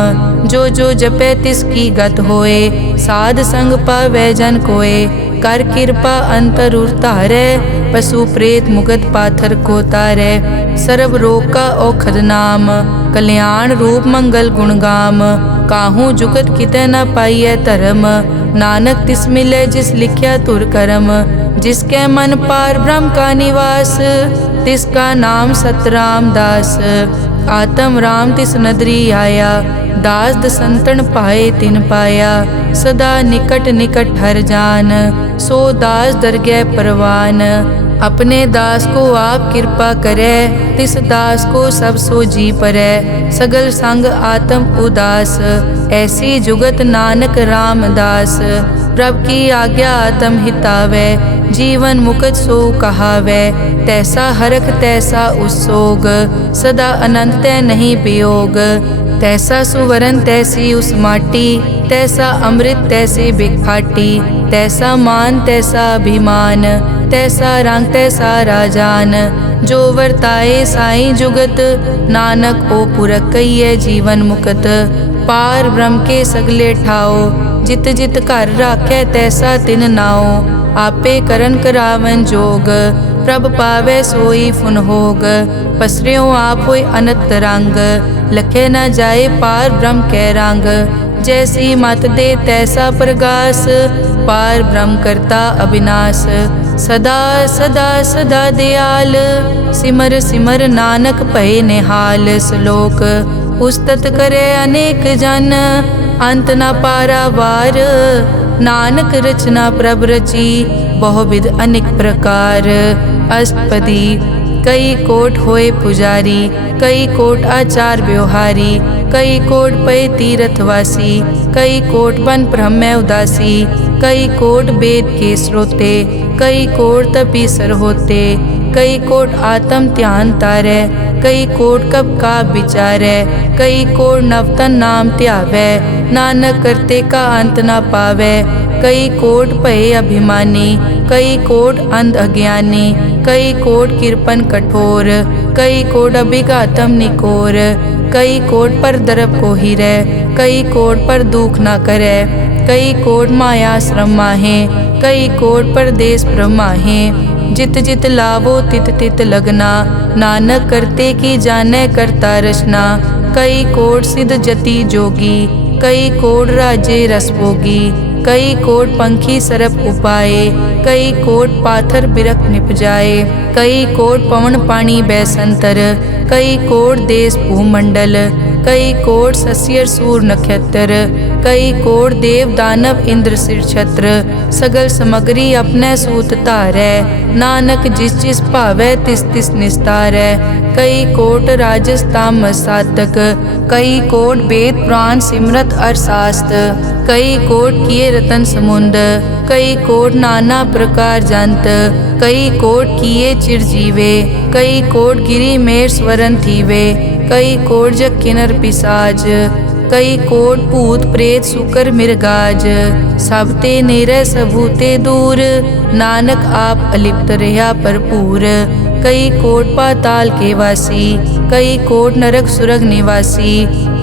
जो जो जपै तिसकी गत होए, साध संग पावै जन कोए। कर कृपा अंतर उतारै, पशु प्रेत मुगत पाथर को तारै। सर्व रोग का औखद नाम, कल्याण रूप मंगल गुणगाम। काहू जुगत कितै न पाइयै धर्म, नानक तिस मिलै जिस लिख्या तुर करम। जिसके मन पार ब्रह्म का निवास, तिसका नाम सतराम दास। आत्म राम तिस नदरी आया, दास दसंतन पाए तिन पाया। सदा निकट निकट हर जान, सो दास दरगह परवान। अपने दास को आप कृपा करे, तिस दास को सब सो जी परै। सगल संग आत्म उदास, ऐसी जुगत नानक रामदास। प्रभ की आज्ञा आत्म हितावै, जीवन मुकत सो कहावै। तैसा हरख तैसा उसोग, सदा अनंत तै नहीं वियोग। तैसा सुवरन तैसी उस माटी, तैसा अमृत तैसी बिखाटी। तैसा मान तैसा अभिमान, तैसा रंग तैसा राजान। जो वर्ताए साई जुगत, नानक ओ पुरख कहिए जीवन मुकत। पार ब्रह्म के सगले ठाओ, जित जित घर राखै तैसा तिन नाओ। आपे करन करावन जोग, प्रभ पावै सोई फुन होग। पसरियों आप होय अनंत रंग, लखे न जाए पार ब्रह्म कै रंग। जैसी मत दे तैसा प्रगास, पार ब्रह्म करता अविनाश। सदा सदा सदा दयाल, सिमर सिमर नानक भय निहाल। श्लोक उस्तत करे अनेक जन, अंत न पारावार। नानक रचना प्रभ रची, बहुविध अनेक प्रकार। अष्टपदी कई कोट होए पुजारी, कई कोट आचार व्यवहारी। कई कोट पय तीर्थवासी, कई कोट बन ब्रह्म उदासी। कई कोट वेद के श्रोते, कई कोट तपीसर होते। कई कोट आत्म ध्यान तारै, कई कोट कब का विचारै। कई कोट नवतन नाम ध्यावै, नानक करते का अंत न पावै। कई कोट भय अभिमानी, कई कोट अंध अज्ञानी। कई कोट कृपन कठोर, कई कोट अभिघातम निकोर। कई कोट पर दरब को हिरै, कई कोट पर दुख न करै। कई कोट माया श्रम माहे, कई कोट परदेश ब्रह्माहे। जित जित लावो तित तित लगना, नानक करते की जाने करता रचना। कई कोट सिद्ध जति जोगी, कई कोट राजे रस भोगी। कई कोट पंखी सरप उपाए, कई कोट पाथर बिरख निप जाए। कई कोट पवन पानी बैसंतर, कई कोट देश भूमंडल। कई कोट सस्यर सूर नक्षत्र, कई कोट देव दानव इंद्र सिर छत्र। सगल समग्री अपने सूत धारै, नानक जिस जिस भावै तिस तिस निस्तारै। कई कोट राजस तामस सातक, कई कोट वेद पुराण सिमरत अरशास्त्र। कई कोट किए रतन समुंद, कई कोट नाना प्रकार जंत, कई कोट किए चिरजीवे, कई कोट गिरी मेर स्वरन थीवे, कई कोट जग किनर पिसाज, कई कोट भूत प्रेत सुकर मिर्गाज, सब ते नेरे सबूते दूर, नानक आप अलिप्त रहा भरपूर। कई कोट पाताल के वासी, कई कोट नरक सुरग निवासी,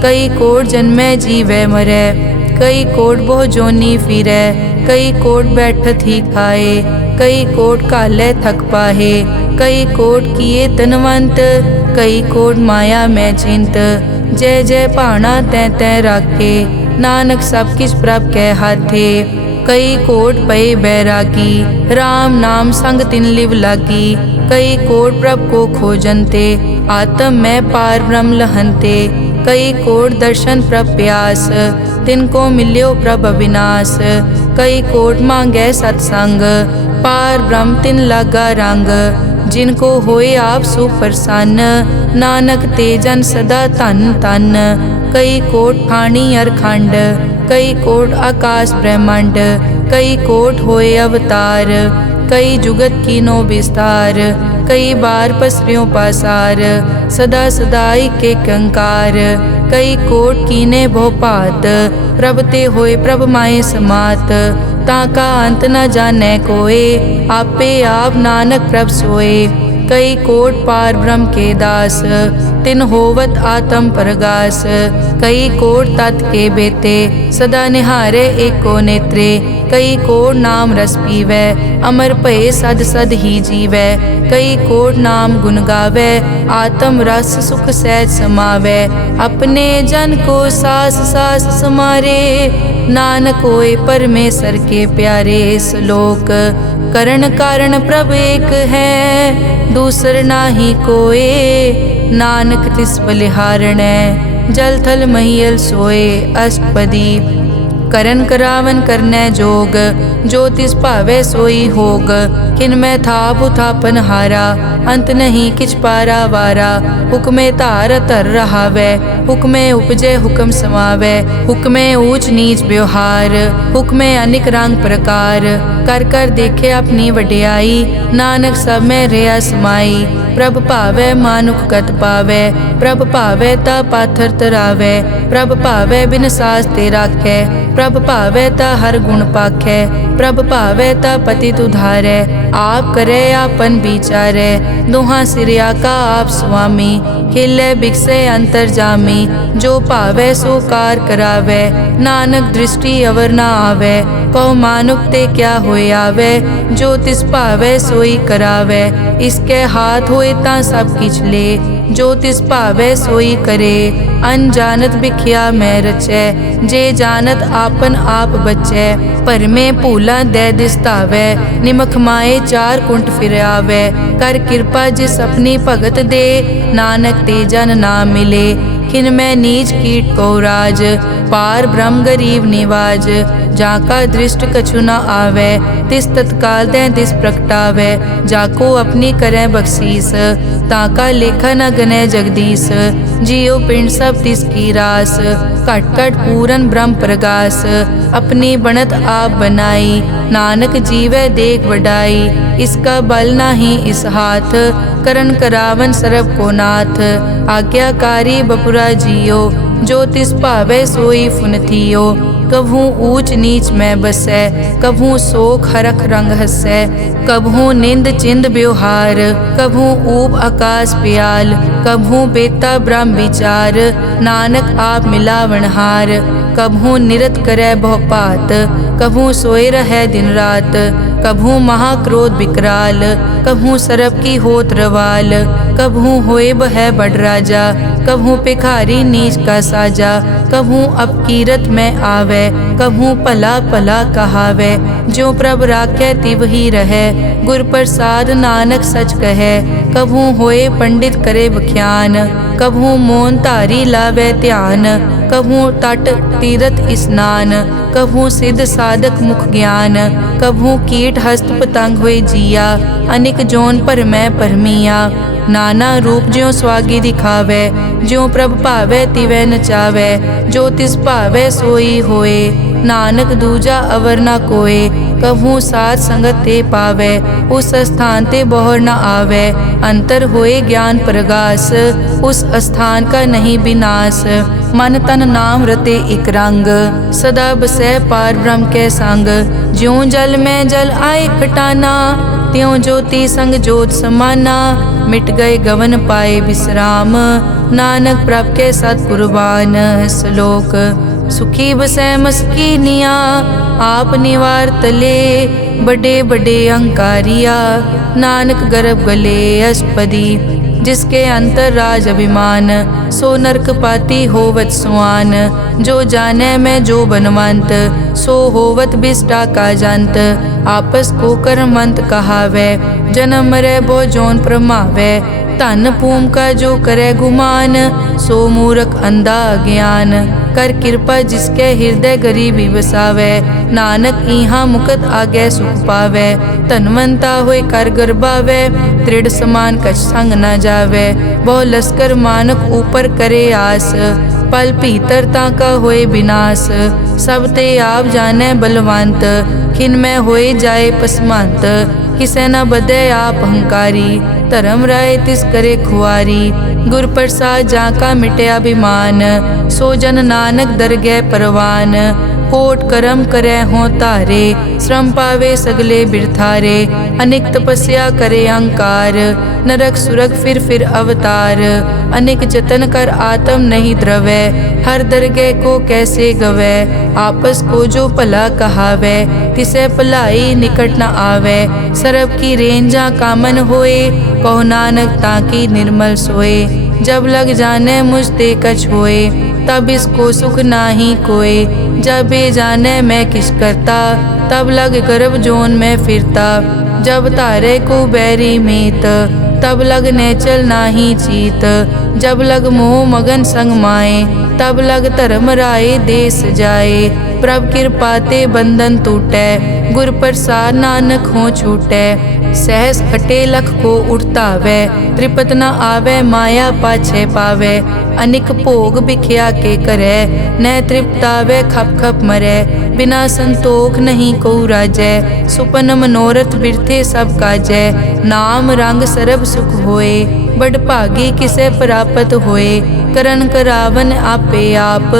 कई कोट जन्मै जीवै मरै, कई कोट बहु जोनी फिरै, कई कोट बैठत ही खाए, कई कोट काले थक पाहे, कई कोट किए तनवंत, कई कोट माया में चिंत, जय जय भाना तै तै राखे, नानक सब किछ प्रभ कै हाथे। कई कोट पए बैरागी, राम नाम संग तिन लिव लागी, कई कोट प्रभ को खोजनते, आत्म में पार ब्रह्म लहनते, कई कोट दर्शन प्रभ प्यास, तिनको मिल्यो प्रभ अविनाश, कई कोट मांगै सत्संग, पार ब्रह्म तिन लागा रंग, जिनको होए आप सुप्रसन्न, नानक ते जन सदा धन धन। कई कोट ठाणी अरखंड, कई कोट आकाश ब्रह्मांड, कई कोट होए अवतार, कई जुगत कीनो विस्तार, कई बार पसरियों पासार, सदा सदाई के कंकार, कई कोट कीने भोपात, प्रभ ते होए प्रभ माए समात, ताका अंत न जाने कोए, आपे आप नानक प्रभ सोए। कई कोट पार ब्रह्म के दास, तिन होवत आत्म परगास, कई कोट तत् के बेते, सदा निहारे एको नेत्रे, कई कोट नाम रस पीवै, अमर भये सद सद ही जीवै, कई कोट नाम गुण गावै, आत्म रस सुख सहज समावै, अपने जन को सास सास समारे, नानक होए परमेश्वर के प्यारे। श्लोक करण कारण प्रभ एक है, दूसर नाही कोए, नानक तिस बलिहारणै, जल थल महियल सोए। अष्टपदी करन करावन करनै जोग, जो तिस भावै सोई होग, किन में थाप उथापन हारा, अंत नहीं किछ पारा वारा, हुक्मे धार धर रहावै, हुक्मे उपजै हुक्म समावै, हुक्मे ऊंच नीच व्यवहार, हुक्मे अनिक रंग प्रकार, कर कर देखे अपनी वड्याई, नानक सब में रहा समाई, प्रभ भावै मानुख गत पावै, प्रभ भावै ता पाथर तरावै, प्रभ भावै बिन सास ते राखै, प्रभ भावै ता हर गुण पाखै, प्रभ भावै ता पतित उधारै, आप करे आपन विचारै, दोहां सिरिया का आप स्वामी, खिलै बिकसै अंतर जामी, जो भावै सो कार करावै, नानक दृष्टि अवर ना आवै, कहो मानुक ते क्या होए आवे, जो तिस भावै सोई करावै, इसके हाथ होए ता सब किछ ले, जो तिस भावै सोई करे, अनजानत बिखिया मैं रचै, जे जानत आपन आप बचै, पर में भूला दे दिसतावै, निमख माए चार कुंट फिर आवै, कर कृपा जिस अपनी भगत दे, नानक ते जन ना मिले, खिन में नीच कीट को राज, पार ब्रह्म गरीब निवाज, जाका दृष्ट कछु न आवे, तिस तत्काल दे दिस प्रगटावे, जाको अपनी करे बख्शीस, ताका लेखा न गने जगदीश, जियो पिंड सब तिस की रास, कट कट पूरन ब्रह्म प्रगास, अपनी बनत आप बनाई, नानक जीवे देख वडाई, इसका बल नाही इस हाथ, करन करावन सरब को नाथ, आज्ञाकारी बपुरा जियो, जो तिस भावे सोई फुनथियो, कभू ऊंच नीच में बसै, कभू शोक हरख रंग हसै, कभू निंद चिंद व्यवहार, कभू ऊब आकाश प्याल, कभू बेता ब्रह्म विचार, नानक आप मिलावनहार, कभू निरत करे बहुपात, कभू सोए रहे दिन रात, कभू महाक्रोध विकराल, कभू सरब की होत रवाल, कभू होए बह बड़ राजा, कभू भिखारी नीच का साजा, कभू अपकीरत में आवे, कभू भला भला कहावे, जो प्रभ राखे तिव ही रहे, गुर प्रसाद नानक सच कहे, कभू होए पंडित करे बख्यान, कभू मोन धारी लावे ध्यान, कभू तट तीरथ स्नान, कभू सिद्ध साधक मुख ज्ञान, कभू कीट हस्त पतंग हुए जिया, अनिक जोन पर मैं परमिया, नाना रूप ज्यों स्वागी दिखावे, ज्यों प्रभ भावे तिवै नचावे, जो तिस भावे सोई होए, नानक दूजा अवर ना कोए, कभू साथ संगत ते पावै, उस स्थान ते बहुर न आवै। अंतर होए ज्ञान प्रगास, उस स्थान का नहीं विनाश। मन तन नाम रते एक रंग, सदा बसै पार ब्रह्म के संग। ज्यों जल में जल आए खटाना, त्यों ज्योति संग जोत समाना। मिट गए गवन पाए विश्राम, नानक प्रभ के सत कुर्बान। श्लोक सुखी बसै मस्कीनिया, आप निवार तले। बड़े बड़े अहंकारिया, नानक गर्भ गले अष्टपदी। जिसके अंतर राज अभिमान, सो नरक पाती होवत सुआन। जो जाने में जो बनवंत, सो होवत बिष्टा का जंत। आपस को कर्मंत कहावै, जन्म मरै बो जोन प्रमावै। धन भूम का जो करे गुमान, सो मूर्ख अंधा ज्ञान। कर कृपा जिसके हृदय गरीबी बसावै, नानक इहाँ मुकत आगे सुख पावै। धनवंता होए कर गर्भावै, दृढ़ समान कछ संग न जावै। बहु लश्कर मानक ऊपर करे आस, पल भीतरता का होए विनाश। सब ते आप जाने बलवंत, खिन में होए जाए पसमंत। किसे न बदे आप अहंकारी, धर्म राय तिस करे खुआरी। गुर प्रसाद जाका मिटे अभिमान, सो जन नानक दरगह परवान। कोट करम करे हों तारे, श्रम पावे सगले बिरथारे। अनेक तपस्या करे अहंकार, नरक सुरग फिर अवतार। अनेक जतन कर आत्म नहीं द्रवै, हर दरगह को कैसे गवै। आपस को जो भला कहावै, तिसे भलाई निकट न आवे। सरब की रेंजा कामन होए, कहो नानक ताकि निर्मल सोए। जब लग जाने मुझ ते कछ होए, तब इसको सुख नाही कोय। जब ये जाने मैं किस करता, तब लग गर्भ जोन में फिरता। जब तारे को बैरी मीत, तब लग नेचल नाही चीत। जब लग मोह मगन संग माए, तब लग धर्म राय देश जाए। प्रभ कृपा ते बंधन टूटै, गुर प्रसाद नानक हो छूटै। सहस खटे लख को उठतावै, त्रिपत न आवे माया पाछे पावे। अनिक भोग बिख्या के करे, न तृप्तावे खप खप मरै। बिना संतोख नहीं को राजै, सुपन मनोरथ बिरथे सब काजै। नाम रंग सरब सुख होए, बड़ भागी किसे प्राप्त होए। करन करावन आपे आप,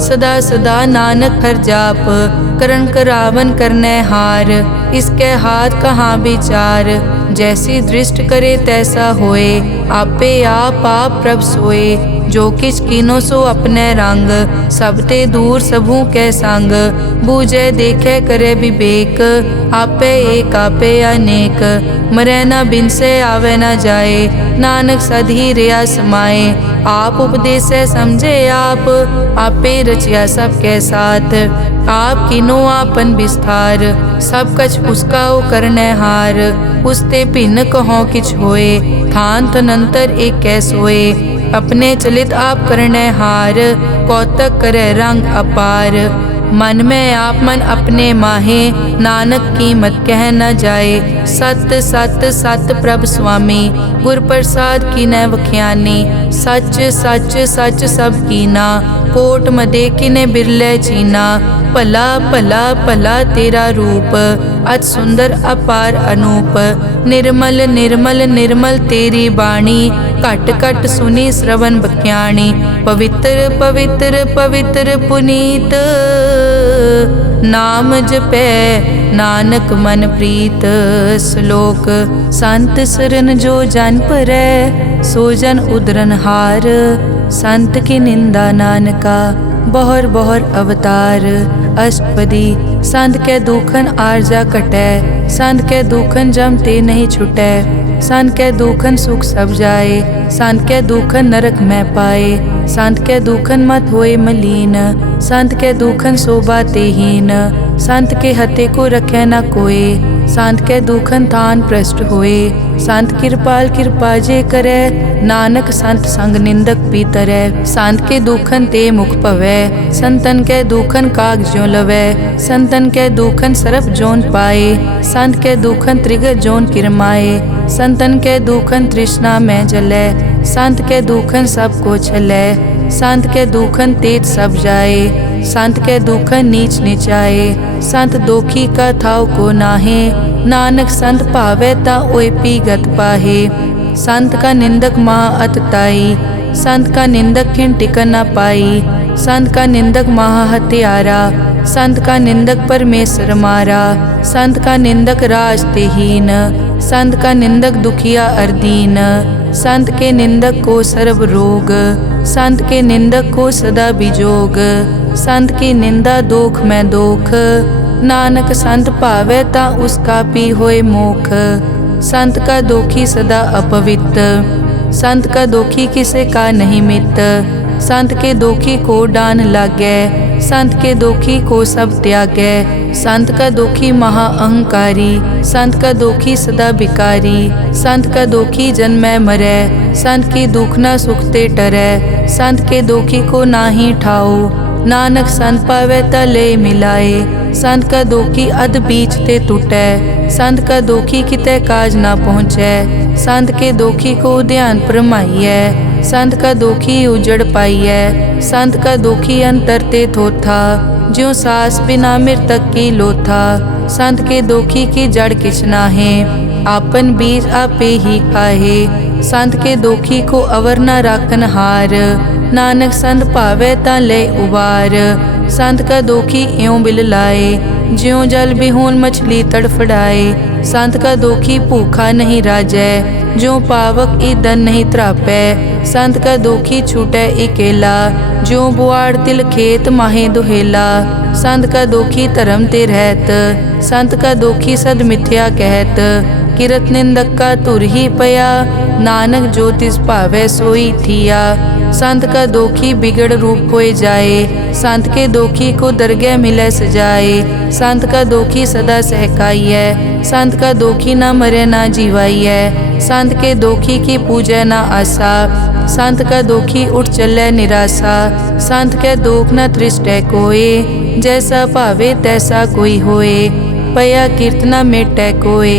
सदा सदा नानक हर जाप। करन करावन करने हार, इसके हाथ कहाँ विचार। जैसी दृष्ट करे तैसा होए, आपे आप प्रभ सोए। जो किछ कीनो सो अपने रंग, सब ते दूर सबू के संग। बूझे देखे करे विवेक, आपे एक आपे अनेक। मरै न बिन से आवे न जाए, नानक सधी रिया समाए। आप उपदेसे समझे आप, आपे रचिया सबके साथ। आप किनो आपन विस्तार, सब कछ उसका ओ करने हार। उसते भिन्न कहो किछ होए, थान तनंतर एक कै सोए। अपने चलित आप करने हार, कौतक करे रंग अपार। मन में आप मन अपने माहे, नानक कीमत कह न जाए। सत सत सत प्रभ स्वामी, गुर प्रसाद की न वख्यानी। सच सच सच सब कीना, कोट मदे किने बिरले चीना। भला भला भला तेरा रूप, अति सुंदर अपार अनूप। निर्मल निर्मल निर्मल तेरी बाणी, घट घट सुनी श्रवण बख्याणी। पवित्र पवित्र पवित्र पुनीत, नाम जपै नानक मन प्रीत। श्लोक संत सरन जो जन परै, सो जन उदरन हार। संत की निंदा नानका, बहुर बहुर अवतार। अष्टपदी संत के दुखन आरजा कटै, संत के दुखन जम ते नहीं छुटै। संत के दुखन सुख सब जाए, संत के दुखन नरक में पाए। संत के दुखन मत होए मलीन, संत के दुखन शोभा ते हीन। संत के हते को रखे न कोय, संत के दुखन थान भ्रष्ट होए। संत कृपाल कृपा जे करे, नानक संत संग निंदक भी तरै। संत के दुखन ते मुख पवै, संतन के दुखन काग ज्यों लवै। संतन के दुखन सरप जोन पाए, संत के दुखन त्रिगत जोन किरमाए। संतन के दुखन तृष्णा में जलै, संत के दुखन सब को छलै। संत के दुखन तेज सब जाए, संत के दुखन नीच निचाए। संत दोखी का थाव को नाहे, नानक संत भावे ता ओए पीगत पाहे। संत का निंदक महा अतताई, संत का निंदक खिन टिकन न पाई। संत का निंदक महा हत्यारा, संत का निंदक परमेश्वर मारा। संत का निंदक राज तेहीन, संत का निंदक दुखिया अर्दीन। संत के निंदक को सर्व रोग, संत के निंदक को सदा बिजोग। संत की निंदा दोख में दोख, नानक संत भावे ता उसका पी होए मोख। संत का दोखी सदा अपवित्र, संत का दोखी किसे का नहीं मित। संत के दोखी को डान लागे, संत के दोखी को सब त्यागे। संत का दोखी महा अहंकारी, संत का दोखी सदा बिकारी। संत का दोखी जन्मै मरै, संत की दुख न सुखते टरै। संत के दोखी को नाही ठाओ, नानक संत पावे ता ले मिलाए। संत का दोखी अध बीच ते टूटै, संत का दोखी किते काज ना पहुँचै। संत के दोखी को ध्यान परमाइयै, संत का दोखी उजड़ पाइयै। संत का दोखी अंतर ते थोथा, ज्यों सास बिना मृतक की लोथा। संत के दोखी की जड़ किछ नाहे, आपन बीज आपे ही खाहे। संत के दोखी को अवर न राखन हार, नानक संत भावे ता ले उबार। संत का दोखी इयों बिल लाए, ज्यों जल बिहोन मछली तड़फड़ाए। संत का दोखी भूखा नहीं राजै, ज्यों पावक ईदन नहीं त्रापै। संत का दोखी छूटै इकेला, ज्यों बुआड़ तिल खेत माहे दुहेला। संत का दोखी धर्म ते रहत, संत का दोखी सद मिथ्या कहत। किरत निंदक का तुर ही पया, नानक जो तिस भावै सोई थिया। संत का दोखी बिगड़ रूप होए जाए, संत के दोखी को दरगह मिले सजाए। संत का दोखी सदा सहकाइयै, संत का दोखी ना मरे ना जीवाइयै। संत के दोखी की पूजै ना आसा, संत का दोखी उठ चलै निराशा। संत के दोख न तृष्टै कोय, जैसा भावे तैसा कोई होए। पया कीर्तना मेटै कोय,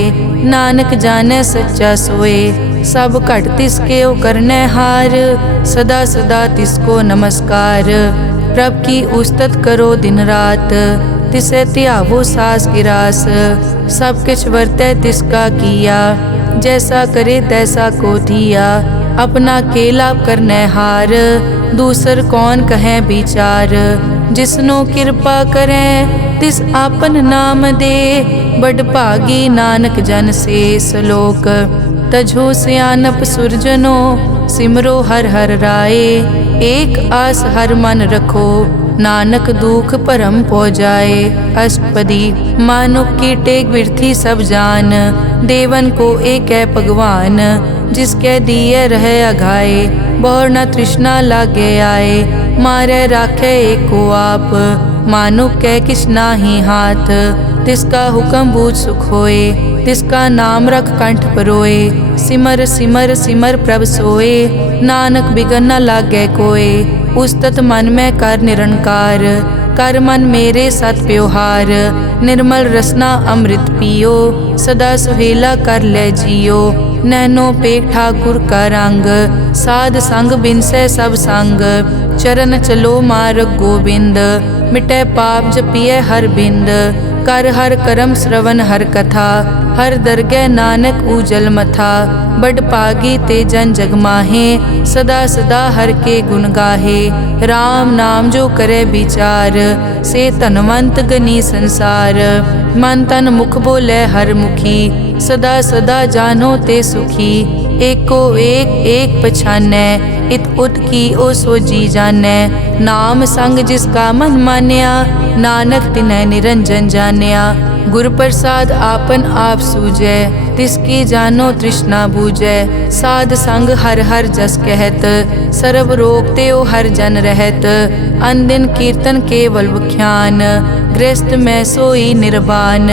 नानक जाने सच्चा सोए। सब घट तिसके ओ करने हार, सदा सदा तिसको नमस्कार। प्रभ की उस्तत करो दिन रात, तिसे त्यावो सास गिरास। सब किछ वर्तै तिसका किया, जैसा करे तैसा को दिया। अपना केला करने हार, दूसर कौन कहे विचार। जिसनो कृपा करें तिस आपन नाम दे, बड़ भागी नानक जन से सलोक। तजो सियानप सुरजनो, सिमरो हर हर राय। एक आस हर मन रखो, नानक दुख परम पो जाए। अष्टपदी मानुक की टेक बिरथी सब जान, देवन को एक है भगवान। जिसके दिए रहे अघाए, बहुर न तृष्णा लागे आए। मारे राखे एको आप, मानुक के किछ नाही हाथ। तिसका हुक्म बूझ सुख होए, तिसका नाम रख कंठ परोए। सिमर सिमर सिमर प्रभ सोए, नानक बिगन न लागे कोय। उस्तत मन में कर निरंकार, कर मन मेरे सत प्योहार। निर्मल रसना अमृत पियो, सदा सुहेला कर ले जियो। नैनो पेख ठाकुर का रंग, साध संग बिनसे सब संग। चरण चलो मार्ग गोविंद, मिटे पाप जपिए हर बिंद। कर हर करम श्रवण हर कथा, हर दरगह नानक उजल मथा। बड़ पागी ते जन जग माहे, सदा सदा हर के गुण गाहे। राम नाम जो करे विचार, से धनवंत गनी संसार। मन तन मुख बोले हर मुखी, सदा सदा जानो ते सुखी। एको एक एक पछानै, इत उत की ओ सो जी जानै। नाम संग जिसका मन मान्या, नानक तिनै निरंजन जान्या। गुर प्रसाद आपन आप सूझै, तिसकी जानो तृष्णा बूझै। साध संग हर हर जस कहत, सर्व रोग ते ओ हर जन रहत। अनदिन कीर्तन केवल बख्यान, गृहस्थ में सोई निर्वाण।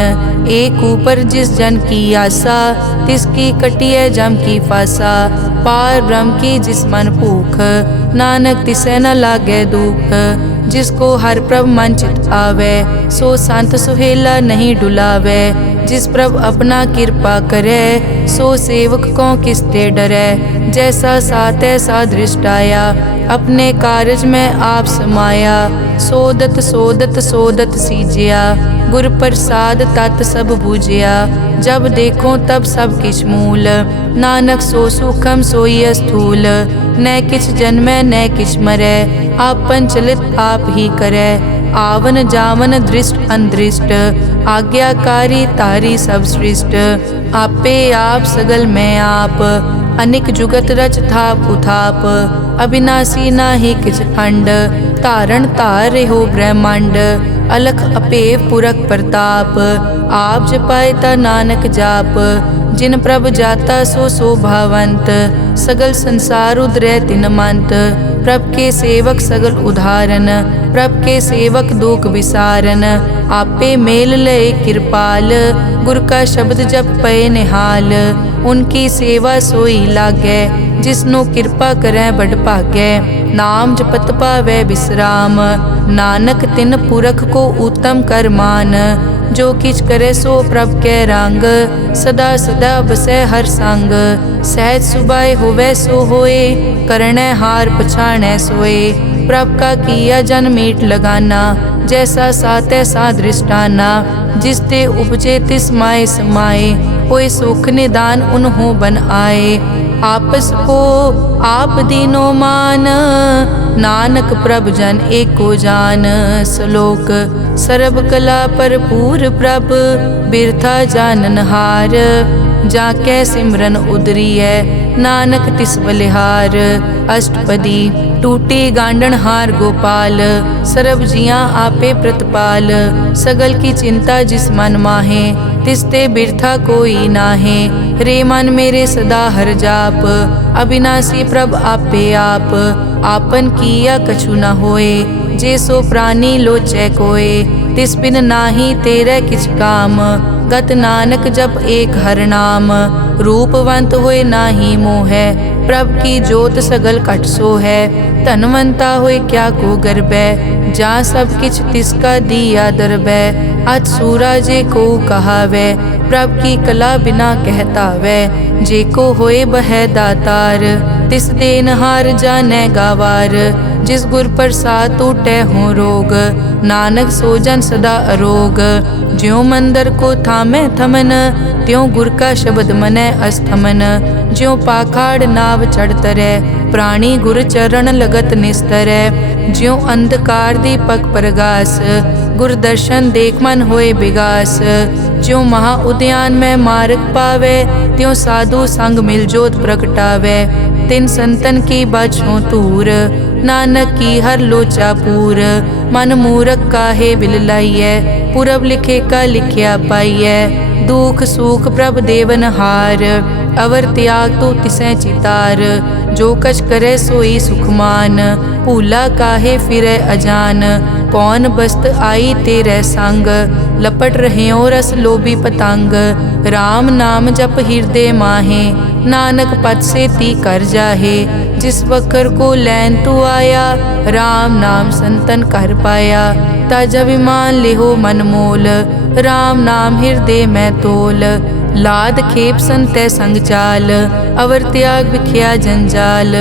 एक ऊपर जिस जन की आशा, तिसकी कटिए जम की फासा। पार ब्रह्म की जिस मन भूख, नानक तिसे न लागे दुख। जिसको हर प्रभ मन चित आवे, सो संत सुहेला नहीं डुलावे। जिस प्रभ अपना कृपा करे, सो सेवक को किसते डरे। जैसा सात ऐसा दृष्ट आया, अपने कारज में आप समाया। सोदत सोदत सोदत सीजिया, गुर प्रसाद तत् सब बूझिया। जब देखो तब सब किछ मूल, नानक सो सुखम सोई स्थूल। न किछ जन्मै न किछ मरै, आपन चलित आप ही करे। आवन जावन दृष्ट अनदृष्ट, आज्ञाकारी तारी सब सृष्ट। आपे आप सगल में आप, अनिक जुगत रच थाप उथाप। अविनाशी नाहि किछ खंड, तारण तार हो ब्रह्मांड। अलख अपेव पुरख प्रताप, आप जपाए ता नानक जाप। जिन प्रभ जाता सो शोभावंत, सगल संसार उदरै तिन मंत। प्रभ के सेवक सगल उदाहरण, प्रभ के सेवक दुख विसारन। आपे मेल लय कृपाल, गुर का शब्द जप पए निहाल। उनकी सेवा सोई लागै, जिसनो कृपा करै बड़ भागै। नाम जपत पावै विश्राम, नानक तिन पुरख को उत्तम कर मान। जो किछ करे सो प्रभ कै रंग, सदा सदा बसै हर संग। सहज सुभाए होवै सो होए, करणै हार पछाणै सोए। प्रभ का किया जन मीट लगाना, जैसा सात ऐसा दृष्टाना। जिस ते उपजे तिस माए समाए, कोई सुख निदान उन्हों बन आए। आपस को आप दीनो मान, नानक प्रभ जन एको जान। श्लोक सर्ब कला भरपूर प्रभ, बिरथा जानन हार। जाकै सिमरन उदरियै, नानक तिस बलिहार। अष्टपदी टूटी गांडन हार गोपाल, सर्ब जियां आपे प्रतिपाल। सगल की चिंता जिस मन माहे, तिसते बिरथा कोई नाहे। रे मन मेरे सदा हर जाप, अविनाशी प्रभ आपे आप। आपन किया कछु न होए, जे सो प्राणी लोचै कोय। तिस बिन नाही तेरे किछ काम, गत नानक जप एक हर नाम। रूपवंत होए नाही मोहै, प्रभ की जोत सगल कट सो है। धनवंता होए क्या को गर्बै, जा सब किछ तिसका दिया दरबै। अत सूरा जे को कहावै, प्रभ की कला बिना कहतावै। जे को होए बह दातार, तिस देनहार जानै गावार। जिस गुर प्रसाद टूटै हो रोग, नानक सो जन सदा अरोग। ज्यों मंदिर को थामै थमन, त्यों गुर का शब्द मनै अस्थमन। ज्यों पाखाड़ नाव चढ़ तरै, प्राणी गुर चरण लगत निस्तरै। ज्यों अंधकार दीपक प्रगास, गुर दर्शन देख मन होए विगास। ज्यों महा उद्यान में मार्ग पावे, त्यों साधु संग मिल जोत प्रगटावे। तिन संतन की बाछों तूर, नानक की हर लोचा पूर। मन मूरख काहे बिल लाइयै, पुरब लिखे का लिखिया पाइयै। दुख सुख प्रभ देवन हार, अवर त्याग तो तिसै चितार। जो कछ करे सोई सुखमान, भूला काहे फिरै अजान। कौन बस्त आई तेरे संग, लपट रह्यो रस लोभी पतंग। राम नाम जप हृदय माहे, नानक पद से ती कर जाहे। जिस वकर को लैन तू आया, राम नाम संतन कर पाया। तज अभिमान लेहो मन मोल, राम नाम हृदय में तोल। लाद खेप संतै संग चाल, अवर त्याग बिख्या जंजाल।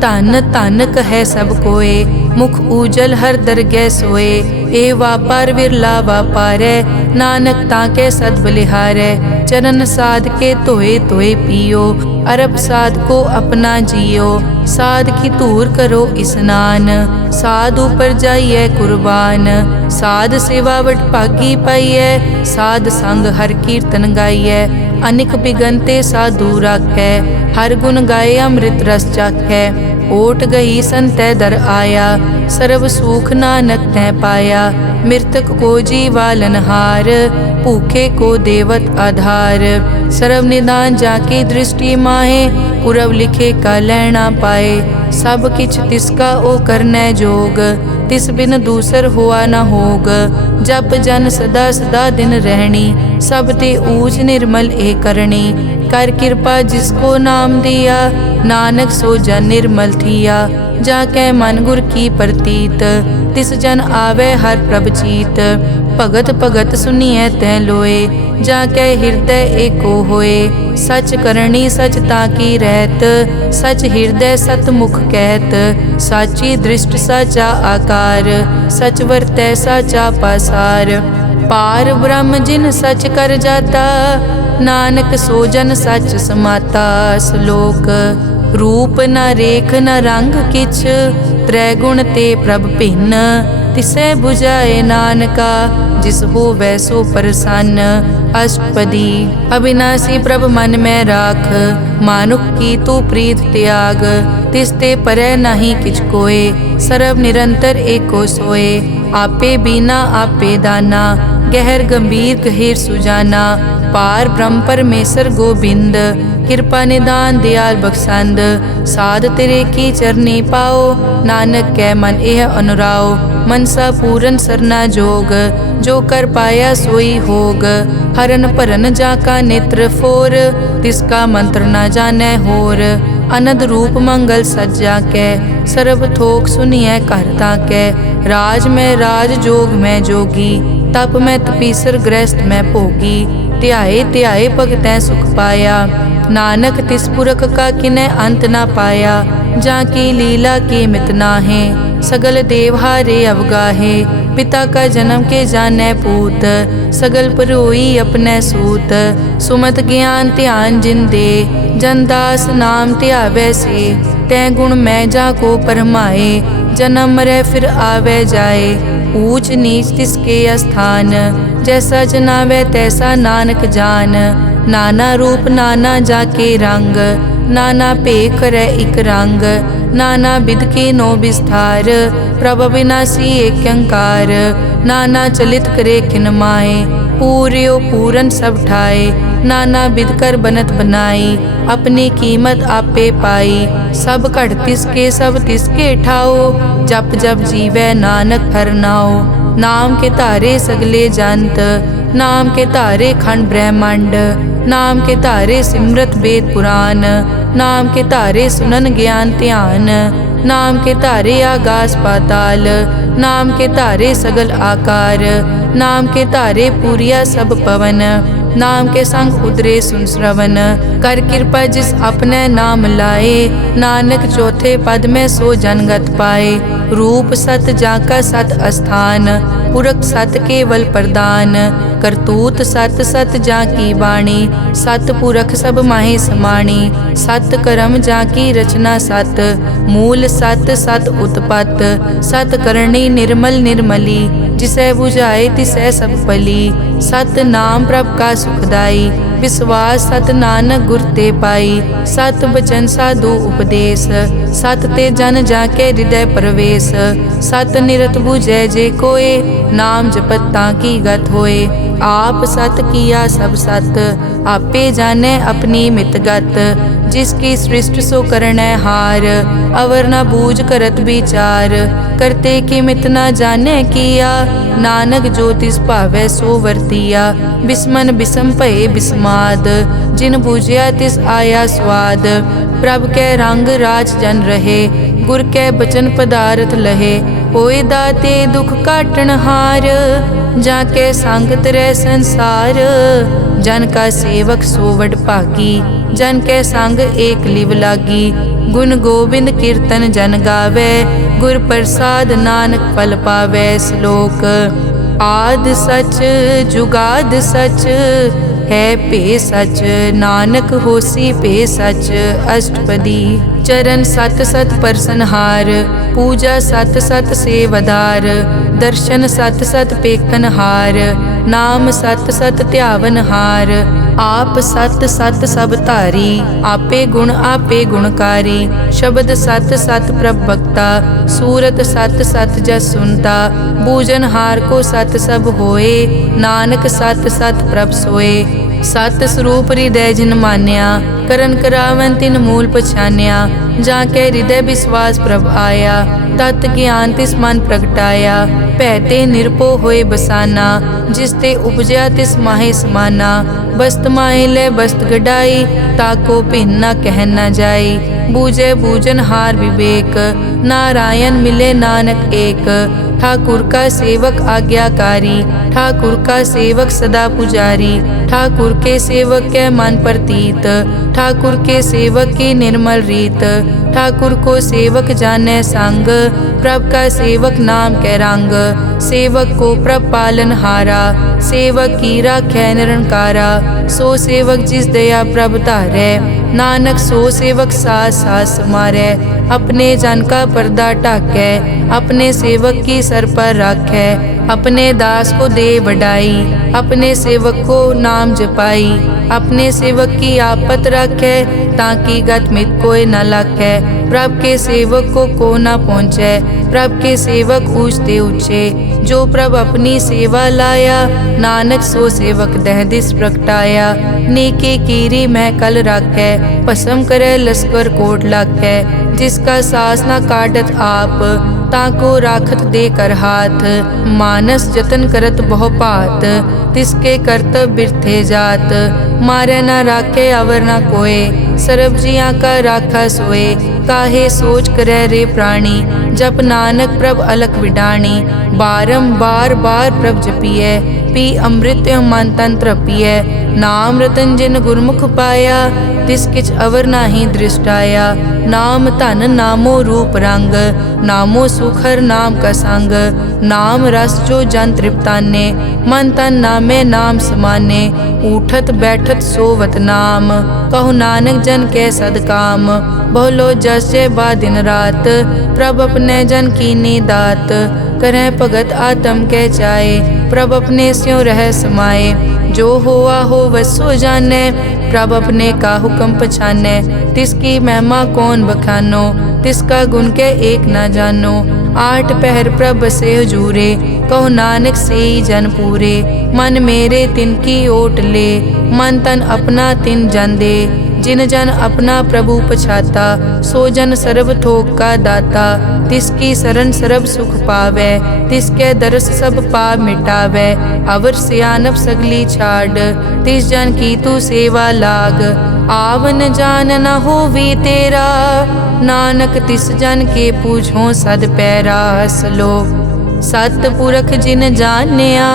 धन धन कहे सब कोय, मुख उजल हर दरगह सोए। ए वापार विरला वापारै, नानक ताके सद बलिहारै। चरण साध के धोए धोए पियो, अरब साध को अपना जियो। साध की धूर करो स्नान, साध ऊपर जाइए कुर्बान। साध सेवा वट भागी पाइयै, साध संग हर कीर्तन गाइयै। अनिक बिगनते साधु राखै, हर गुण गाए अमृत रस चाखै। ओट गई संतै दर आया, सर्व सुख नानक तै पाया। मृतक को जीवालन हार, भूखे को देवत आधार। सर्व निदान जाके दृष्टि माहे, पुरब लिखे का लैना पाए। सब किछ तिसका ओ करनै जोग, तिस बिन दूसर हुआ न होग। जप जन सदा सदा दिन रहनी, सब ते ऊज निर्मल ए करणी। कर कृपा जिसको नाम दिया, नानक सो जन निर्मल थिया। जाके मन गुर की प्रतीत, तिस जन आवे हर प्रभ चीत। भगत भगत सुनिए तै लोए, जाके हृदय एको होए। सच करनी सच ताकी रहत, सच हृदय सतमुख कहत। साची दृष्ट साचा आकार, सच वरतै साचा पासार। पार ब्रह्म जिन सच कर जाता, नानक सो जन सच समाता। श्लोक रूप न रेख न रंग किछ, त्रैगुण ते प्रभ भिन्न। तिसै बुझाए नानका, जिस होवै सो प्रसन्न। अष्टपदी अविनाशी प्रभ मन में राख, मानुख की तू प्रीत त्याग। तिस ते परै नहीं किछ कोय, सर्व निरंतर एको सोए। आपे बीना आपे दाना, गहर गंभीर गहीर सुजाना। पार ब्रह्म परमेश्वर गोबिंद, कृपा निदान दयाल बख्शंद। साध तेरे की चरनी पाओ, नानक कै मन एह अनुराओ। मनसा पूरन सरना जोग, जो कर पाया सोई होग। हरन भरन जाका नेत्र फोर, तिसका मंत्र न जानै होर। अनद रूप मंगल सज्जा कै, सर्ब थोक सुनिए कर ताकै। राज में राज जोग में जोगी, तप में तपीसर गृहस्थ में भोगी। ध्याए ध्याए भगतैं सुख पाया, नानक तिस पुरख का किनै अंत ना पाया। जाकी लीला की मित नाहे, सगल देवहारे अवगाहे। पिता का जन्म के जानै पूत, सगल परोई अपने सूत। सुमत ज्ञान ध्यान जिन दे, जनदास नाम ध्यावै से। तै गुण मैं जाको परमाए, जन्म मरै फिर आवे जाए। ऊंच नीच तिसके स्थान, जैसा जनावे तैसा नानक जान। नाना रूप नाना जाके रंग, नाना भेख करे इक रंग। नाना बिध के नो विस्तार, प्रभ विनाशी एक अंकार। नाना चलित करे खिन माए, पूर्यो पूरन सब ठाए। नाना बिध कर बनत बनाई, अपनी कीमत आपे पाई। सब घट तिसके सब तिसके ठाओ, जप जप जीवै नानक हर नाओ। नाम के धारे सगले जंत, नाम के धारे खंड ब्रह्मांड। नाम के धारे सिमरत वेद पुराण, नाम के धारे सुनन ज्ञान ध्यान। नाम के धारे आगास पाताल, नाम के धारे सगल आकार। नाम के धारे पूरिया सब पवन, नाम के संग उदरे सुन श्रवण। कर कृपा जिस अपने नाम लाए, नानक चौथे पद में सो जनगत पाए। रूप सत जाका सत अस्थान, पुरख सत केवल प्रदान। करतूत सत सत जाकी वाणी, सत पुरख सब माहे समाणी। सत कर्म जाकी रचना सत, मूल सत सत उत्पत। सत करणी निर्मल निर्मली, जिसे बुझाए तिसै सब पली। सत नाम प्रभ का सुखदाई, विश्वास सत नानक गुर ते पाई। सत बचन साधु उपदेश, सत ते जन जाके हृदय प्रवेश। सत निरत बुझै जे कोय, नाम जपत ताकी गत होए। आप सत किया सब सत, आपे जाने अपनी मित गत। जिसकी सृष्टि सो करनै हार, अवर न बूझ करत विचार। करते की मित न जाने किया, नानक जो तिस भावै सो वर्तिया। बिस्मन बिसम भये बिस्माद, जिन बूझिया तिस आया स्वाद। प्रभ कै रंग राज जन रहे, गुर कै बचन पदार्थ लहे। होए दाते दुख काटन हार, जाके संग तरै संसार। जन का सेवक सो वड भागी, जन कै संग एक लिव लागी। गुण गोबिंद कीर्तन जन गावे, गुर प्रसाद नानक फल पावै। श्लोक आद सच जुगाद सच, है पे सच नानक होसी पे सच। अष्टपदी चरण सत सत परसनहार, पूजा सत सत सेवदार। दर्शन सत सत पेखनहार, नाम सत सत ध्यावनहार। आप सत सत सब धारी, आपे गुण आपे गुणकारी। शब्द सत सत प्रभ भक्ता, सूरत सत सत जस सुनता। बूझनहार को सत सब होए, नानक सत सत प्रभ सोए। सत स्वरूप हृदय जिन मान्या, करन करावन तिन मूल पछान्या। जाके हृदय विश्वास प्रभ आया, तत् ज्ञान तिस मन प्रगटाया। भैते निरपो होए बसाना, जिसते उपजया तिस माहे समाना। बस्त माहे ले बस्त गडाई, ताको भिन्न न कह न जाई। बूझे बूझन हार विवेक, नारायण मिले नानक एक। ठाकुर का सेवक आज्ञाकारी, ठाकुर का सेवक सदा पुजारी। ठाकुर के सेवक के मन प्रतीत, ठाकुर के सेवक की निर्मल रीत। ठाकुर को सेवक जाने संग, प्रभ का सेवक नाम के रंग। सेवक को प्रभ पालन हारा, सेवक की राखै निरंकारा। सो सेवक जिस दया प्रभ धारै, नानक सो सेवक सास सास मारै। अपने जन का पर्दा ढाकै, अपने सेवक की सर पर राखै। अपने दास को दे बढ़ाई, अपने सेवक को नाम जपाई। अपने सेवक की आपत राखै, ताकि गत मित कोई न लाखै। प्रभ के सेवक को न पहुँचै, प्रभ के सेवक ऊंचते ऊंचे। जो प्रभ अपनी सेवा लाया, नानक सो सेवक दह दिस प्रगटाया। नेके कीरी मैं कल राखै, भस्म करे लश्कर कोट लाखै। जिसका सास न काटत आप, ताको राखत दे कर हाथ। मानस जतन करत बहु पात, तिसके करतब बिरथे जात। मारे न राखे अवर न कोय, सर्ब जियां का राखा सोए। काहे सोच करे रे प्राणी, जप नानक प्रभ अलख विडाणी। बारंबार बार प्रभ जपिए, पी अमृत मन तन तृपिए। नाम रतन जिन गुरमुख पाया, तिस किछ अवर नाही दृष्टाया। नाम धन नामो रूप रंग, नामो सुखर नाम का संग। नाम रस जो जन तृप्ताने, मन तन नामे नाम समाने। उठत बैठत सोवत नाम, कहु नानक जन के सदकाम। बहुलो जस जय बा दिन रात, प्रभ अपने जन कीनी दात। करह भगत आत्म के चाए, प्रभ अपने स्यों रह समाए। जो होआ हो वसो जाने, प्रभ अपने का हुक्म पछाने। तिसकी महिमा कौन बखानो, तिसका गुण के एक न जानो। आठ पहर प्रभ बसे हजूरे, कहो नानक से जन पूरे। मन मेरे तिनकी ओट ले, मन तन अपना तिन जन दे। जिन जन अपना प्रभु पछाता, सो जन सर्ब थोक का दाता। तिसकी शरण सर्ब सुख पावे, तिसके दरस सब पाप मिटावे। अवर सियानप सगली छाड़, तिस जन की तू सेवा लाग। आवन जान न होवी तेरा, नानक तिस जन के पूछो सद पैरा। सलोक सतपुरख जिन जानिया,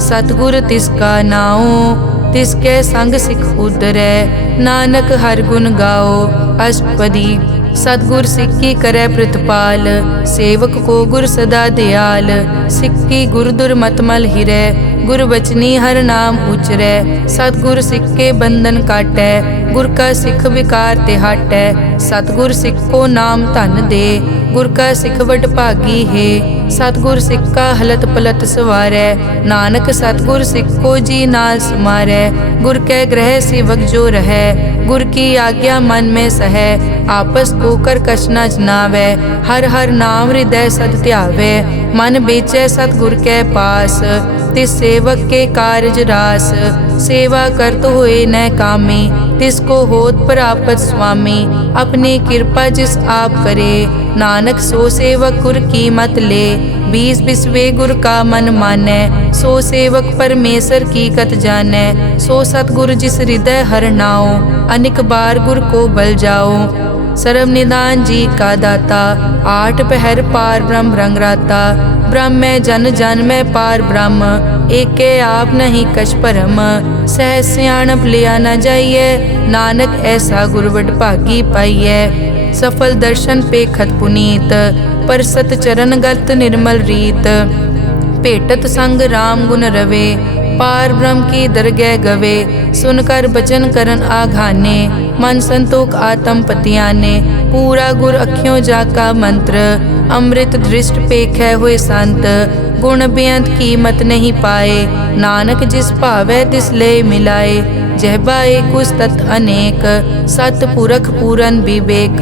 सतगुर तिसका नाओ। तिसके संग सिख उदरै, नानक हर गुण गाओ। अष्टपदी सतगुर सिक्की करे प्रतिपाल, सेवक को गुर सदा दयाल। सिक्की गुर दुर्मतमल हिरै, गुर बचनी हर नाम उचरै। सतगुर सिख के बंधन काटै, गुर का सिख विकार ते हटै। सतगुर सिख को नाम धन दे, गुर का सिख वड भागी है। सतगुर सिख का हलत पलत सवारै, नानक सतगुर सिख को जी नाल समारै। गुर के ग्रह सेवक जो रहै, गुर की आज्ञा मन में सहै। आपस को कर कछ न जनावै, हर हर नाम हृदय सद ध्यावै। मन बेचै सतगुर के पास, तिस सेवक के कारज रास। सेवा करत होए न कामी, तिसको होत प्रापत स्वामी। अपनी कृपा जिस आप करे, नानक सो सेवक गुर की मत ले। 20 बिसवे गुर का मन मानै, सो सेवक परमेश्वर की कत जानै। सो सतगुर जिस हृदय हर नाओ, अनेक बार गुर को बल जाओ। सर्व निदान जी का दाता, आठ पहर पार ब्रह्म रंग राता। ब्रह्म में जन जन में पार ब्रह्म, एके आप नहीं कछ परम। सहज सियाणप लिया न जाइए, नानक ऐसा गुरवट भागी पाइए। सफल दर्शन पेखत पुनीत, परसत चरण गत निर्मल रीत। भेटत संग राम गुण रवे, पार ब्रह्म की दरगह गवे। सुनकर बचन करन आघाने, मन संतोख आत्म पतियाने। पूरा गुर अखियों जाका मंत्र, अमृत दृष्ट पेखै हुए संत। गुण बेअंत कीमत नहीं पाए, नानक जिस भावै तिस ले मिलाए। जहबा एक तत् अनेक, सतपुरख पूरन विवेक।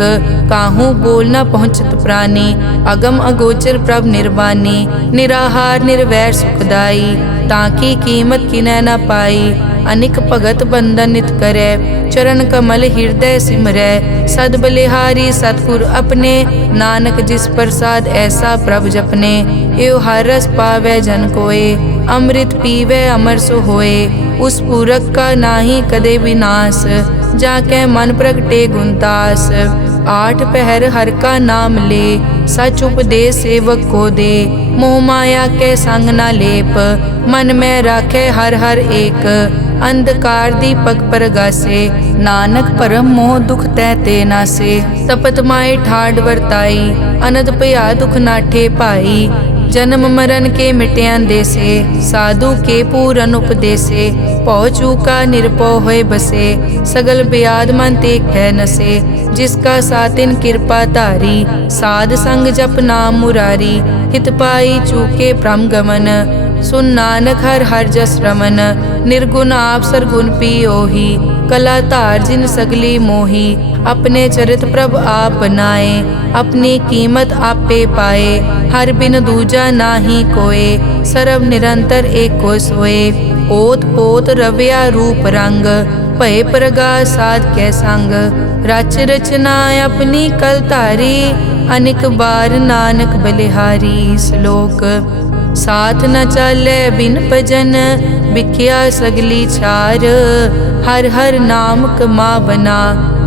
काहू बोल न पहुँचत प्राणी, अगम अगोचर प्रभ निर्वाणी। निराहार निर्वैर सुखदाई, ताकी कीमत किनै न पाई। अनिक भगत बंधन नित करे। चरण कमल हृदय सिमरै सद बलिहारी सतगुर अपने। नानक जिस प्रसाद ऐसा प्रभ जपने। एव हर रस पावै जन कोय अमृत पीवै अमर सो होए। उस पूरक का नाहि कदे विनाश जाके मन प्रगटे गुणतास। आठ पहर हर का नाम ले सच उपदेश सेवक को दे। मोह माया के संग न लेप मन में राखे हर हर एक। अंधकार दीपक परगासे नानक परम मोह दुख तैते नासे। तपत माए ठाड वर्ताई अनद पया दुख नाठे पाई। जन्म मरण के मिट्यां देसे साधु के पूरन उपदेसे। पौ चूका निरपौ होए बसे सगल ब्याद मन ते कै नसे। जिसका सातिन कृपा धारी साध संग जप नाम मुरारी। हित पाई चूके भ्रम गमन सुन नानक हर हर जस रमन। निर्गुण आप सरगुण पियोही कला धार जिन सगली मोही। अपने चरित प्रभ आप बनाए अपनी कीमत आपे पाए। हर बिन दूजा नाही कोय सर्व निरंतर एक को सोए। ओत पोत रव्या रूप रंग भय प्रगास साध कै संग। रच रचना अपनी कल धारी अनिक बार नानक बलिहारी। श्लोक साथ न चाले बिन भजन बिख्या सगली छार। हर हर नाम कमा बना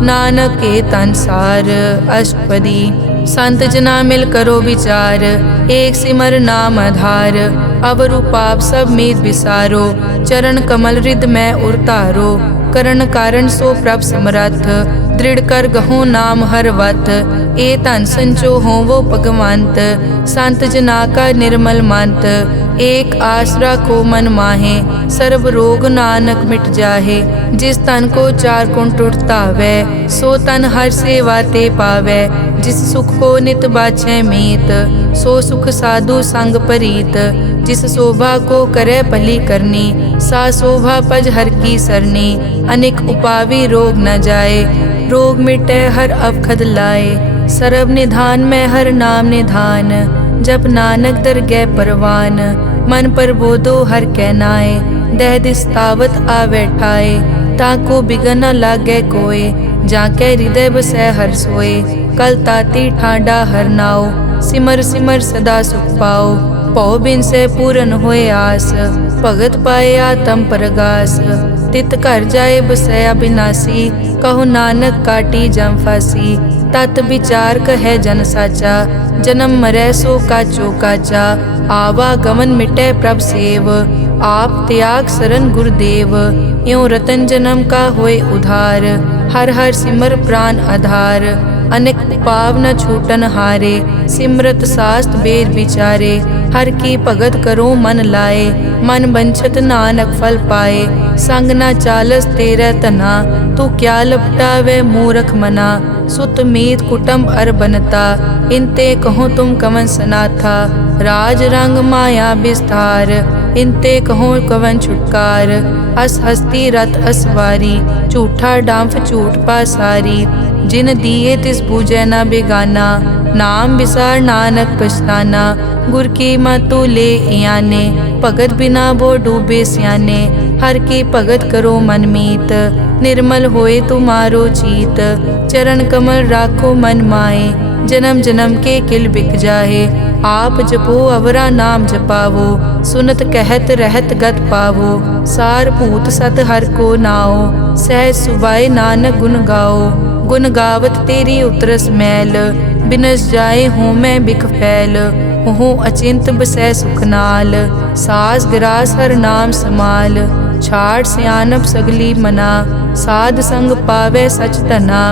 नानक के तनसार। अष्टपदी संत जना मिल करो विचार एक सिमर नाम आधार। अवरु पाप सब मीत विसारो चरण कमल रिद में उरतारो। करण कारण सो प्रभ समरथ दृढ़ कर गहो नाम हर वत। ए धन संचो हो वो भगवंत संत जना का निर्मल मंत। एक आसरा को मन माहे सर्व रोग नानक मिट जाहे। जिस तन को चार गुण टूटता वै सो तन हर सेवा ते पावै। जिस सुख को नित बाछै मीत सो सुख साधु संग परीत। जिस शोभा को करे भली करनी सा शोभा पज हर की सरनी। अनेक उपावी रोग न जाए रोग मिटे हर अवखद लाए। सर्व निधान में हर नाम निधान जब नानक दरगह परवान। मन पर बोधो हर कहनाए दह दिस्तावत आवे ठाए। ताको बिगन न लागे कोय जाके हृदय बसै हर सोए। कल ताती ठाडा हर नाओ सिमर सिमर सदा सुख पाओ। पौ बिन से पूरन होए आस भगत पाए आत्म परगास। तित घर जाए बसया बिनासी कहो नानक काटी जम फासी। तत विचार कहे जन साचा जन्म मरै सो काचो काचा। आवागमन मिटे प्रभ सेव आप त्याग सरन गुरुदेव। यों रतन जन्म का होए उधार हर हर सिमर प्राण आधार। अनेक पाव न छूटन हारे सिमरत शास्त्र वेद विचारे। हर की भगत करो मन लाए मन बंछत नानक फल पाए। संग न चालस तेरे तना तू क्या लपटावे मूरख मना। सुत मीत कुटुंब अर बनता इनते कहो तुम कवन सनाथा। राज रंग माया विस्तार इनते कहो कवन छुटकार। अस हस्ती रत असवारी झूठा डांफ झूठ पासारी। जिन दिए तिस बूझे न बेगाना नाम विसार नानक पछताना। गुर की मतु ले याने भगत बिना वो डूबे स्याने। हर की भगत करो मन मीत निर्मल होए तुम्हारो चीत। चरण कमल राखो मन माए जन्म जन्म के किल बिक जाहे। आप जपो अवरा नाम जपावो सुनत कहत रहत गत पावो। सार भूत सत हर को नाओ सहज सुबाए नानक गुण गाओ। गुण गावत तेरी उतरस मैल बिनस जाए हूँ मैं बिख फैल। हूँ अचिंत बसै सुख नाल सास गिरास हर नाम समाल। छाड़ सियानप सगली मना साध संग पावे सच तना।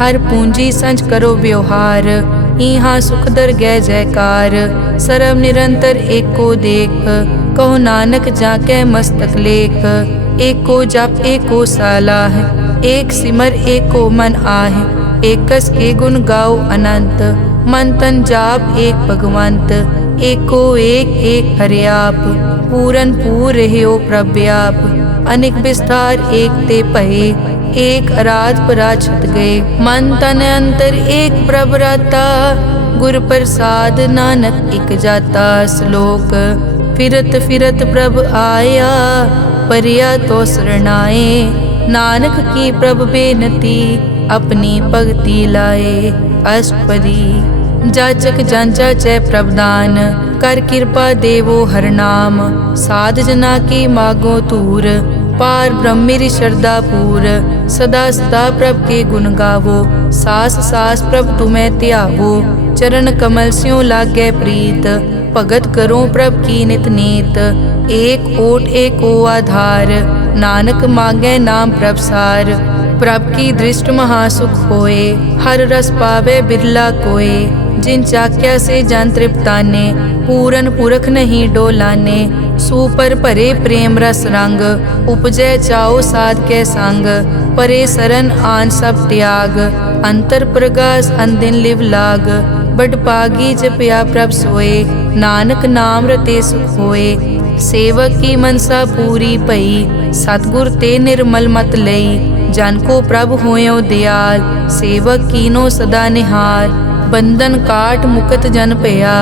हर पूंजी संच करो व्यवहार इहाँ सुख दर गै जयकार। सर्व निरंतर एक को देख कहो नानक जाके मस्तक लेख। एक को जप एक को सालाह एक सिमर एक को मन आह। एकस के गुण गाओ अनंत मन तन जाप एक भगवंत। एक को एक हरियाप पूरन पूर रहो प्रव्याप। अनेक विस्तार एक ते पहे एक अराध पराछत गए। मन तन अंतर एक प्रभ राता गुर प्रसाद नानक एक जाता। श्लोक फिरत फिरत प्रभ आया परिया तो शरणाए। नानक की प्रभ बेनती अपनी भगति लाए। अष्टपदी जाचक जांचा चै प्रभदान कर कृपा देवो हर नाम। साध जना की मागो तूर पार ब्रह्म मेरी श्रद्धा पूर। सदा सदा प्रभ के गुण गावो सास सास प्रभ तुम्हें त्यावो। चरण कमल स्यों लागे प्रीत भगत करो प्रभ की नित नीत। एक ओट एको आधार नानक मांगे नाम प्रभ सार। प्रभ की दृष्ट महासुख होए हर रस पावे बिरला कोय। जिन चाक्या से जन तृप्ताने पूरन पुरख नहीं डोलाने। सुपर भरे प्रेम रस रंग उपजय चाओ साध के संग। परे सरन आन सब त्याग अंतर प्रगास अंदिन लिव लाग। बड़ पागी जपया प्रभ सोए नानक नाम रते सुख होए। सेवक की मनसा पूरी पई सतगुर ते निर्मल मत लई। जन को प्रभ होयो दयाल सेवक कीनो सदा निहाल। बंधन काट मुकत जन पया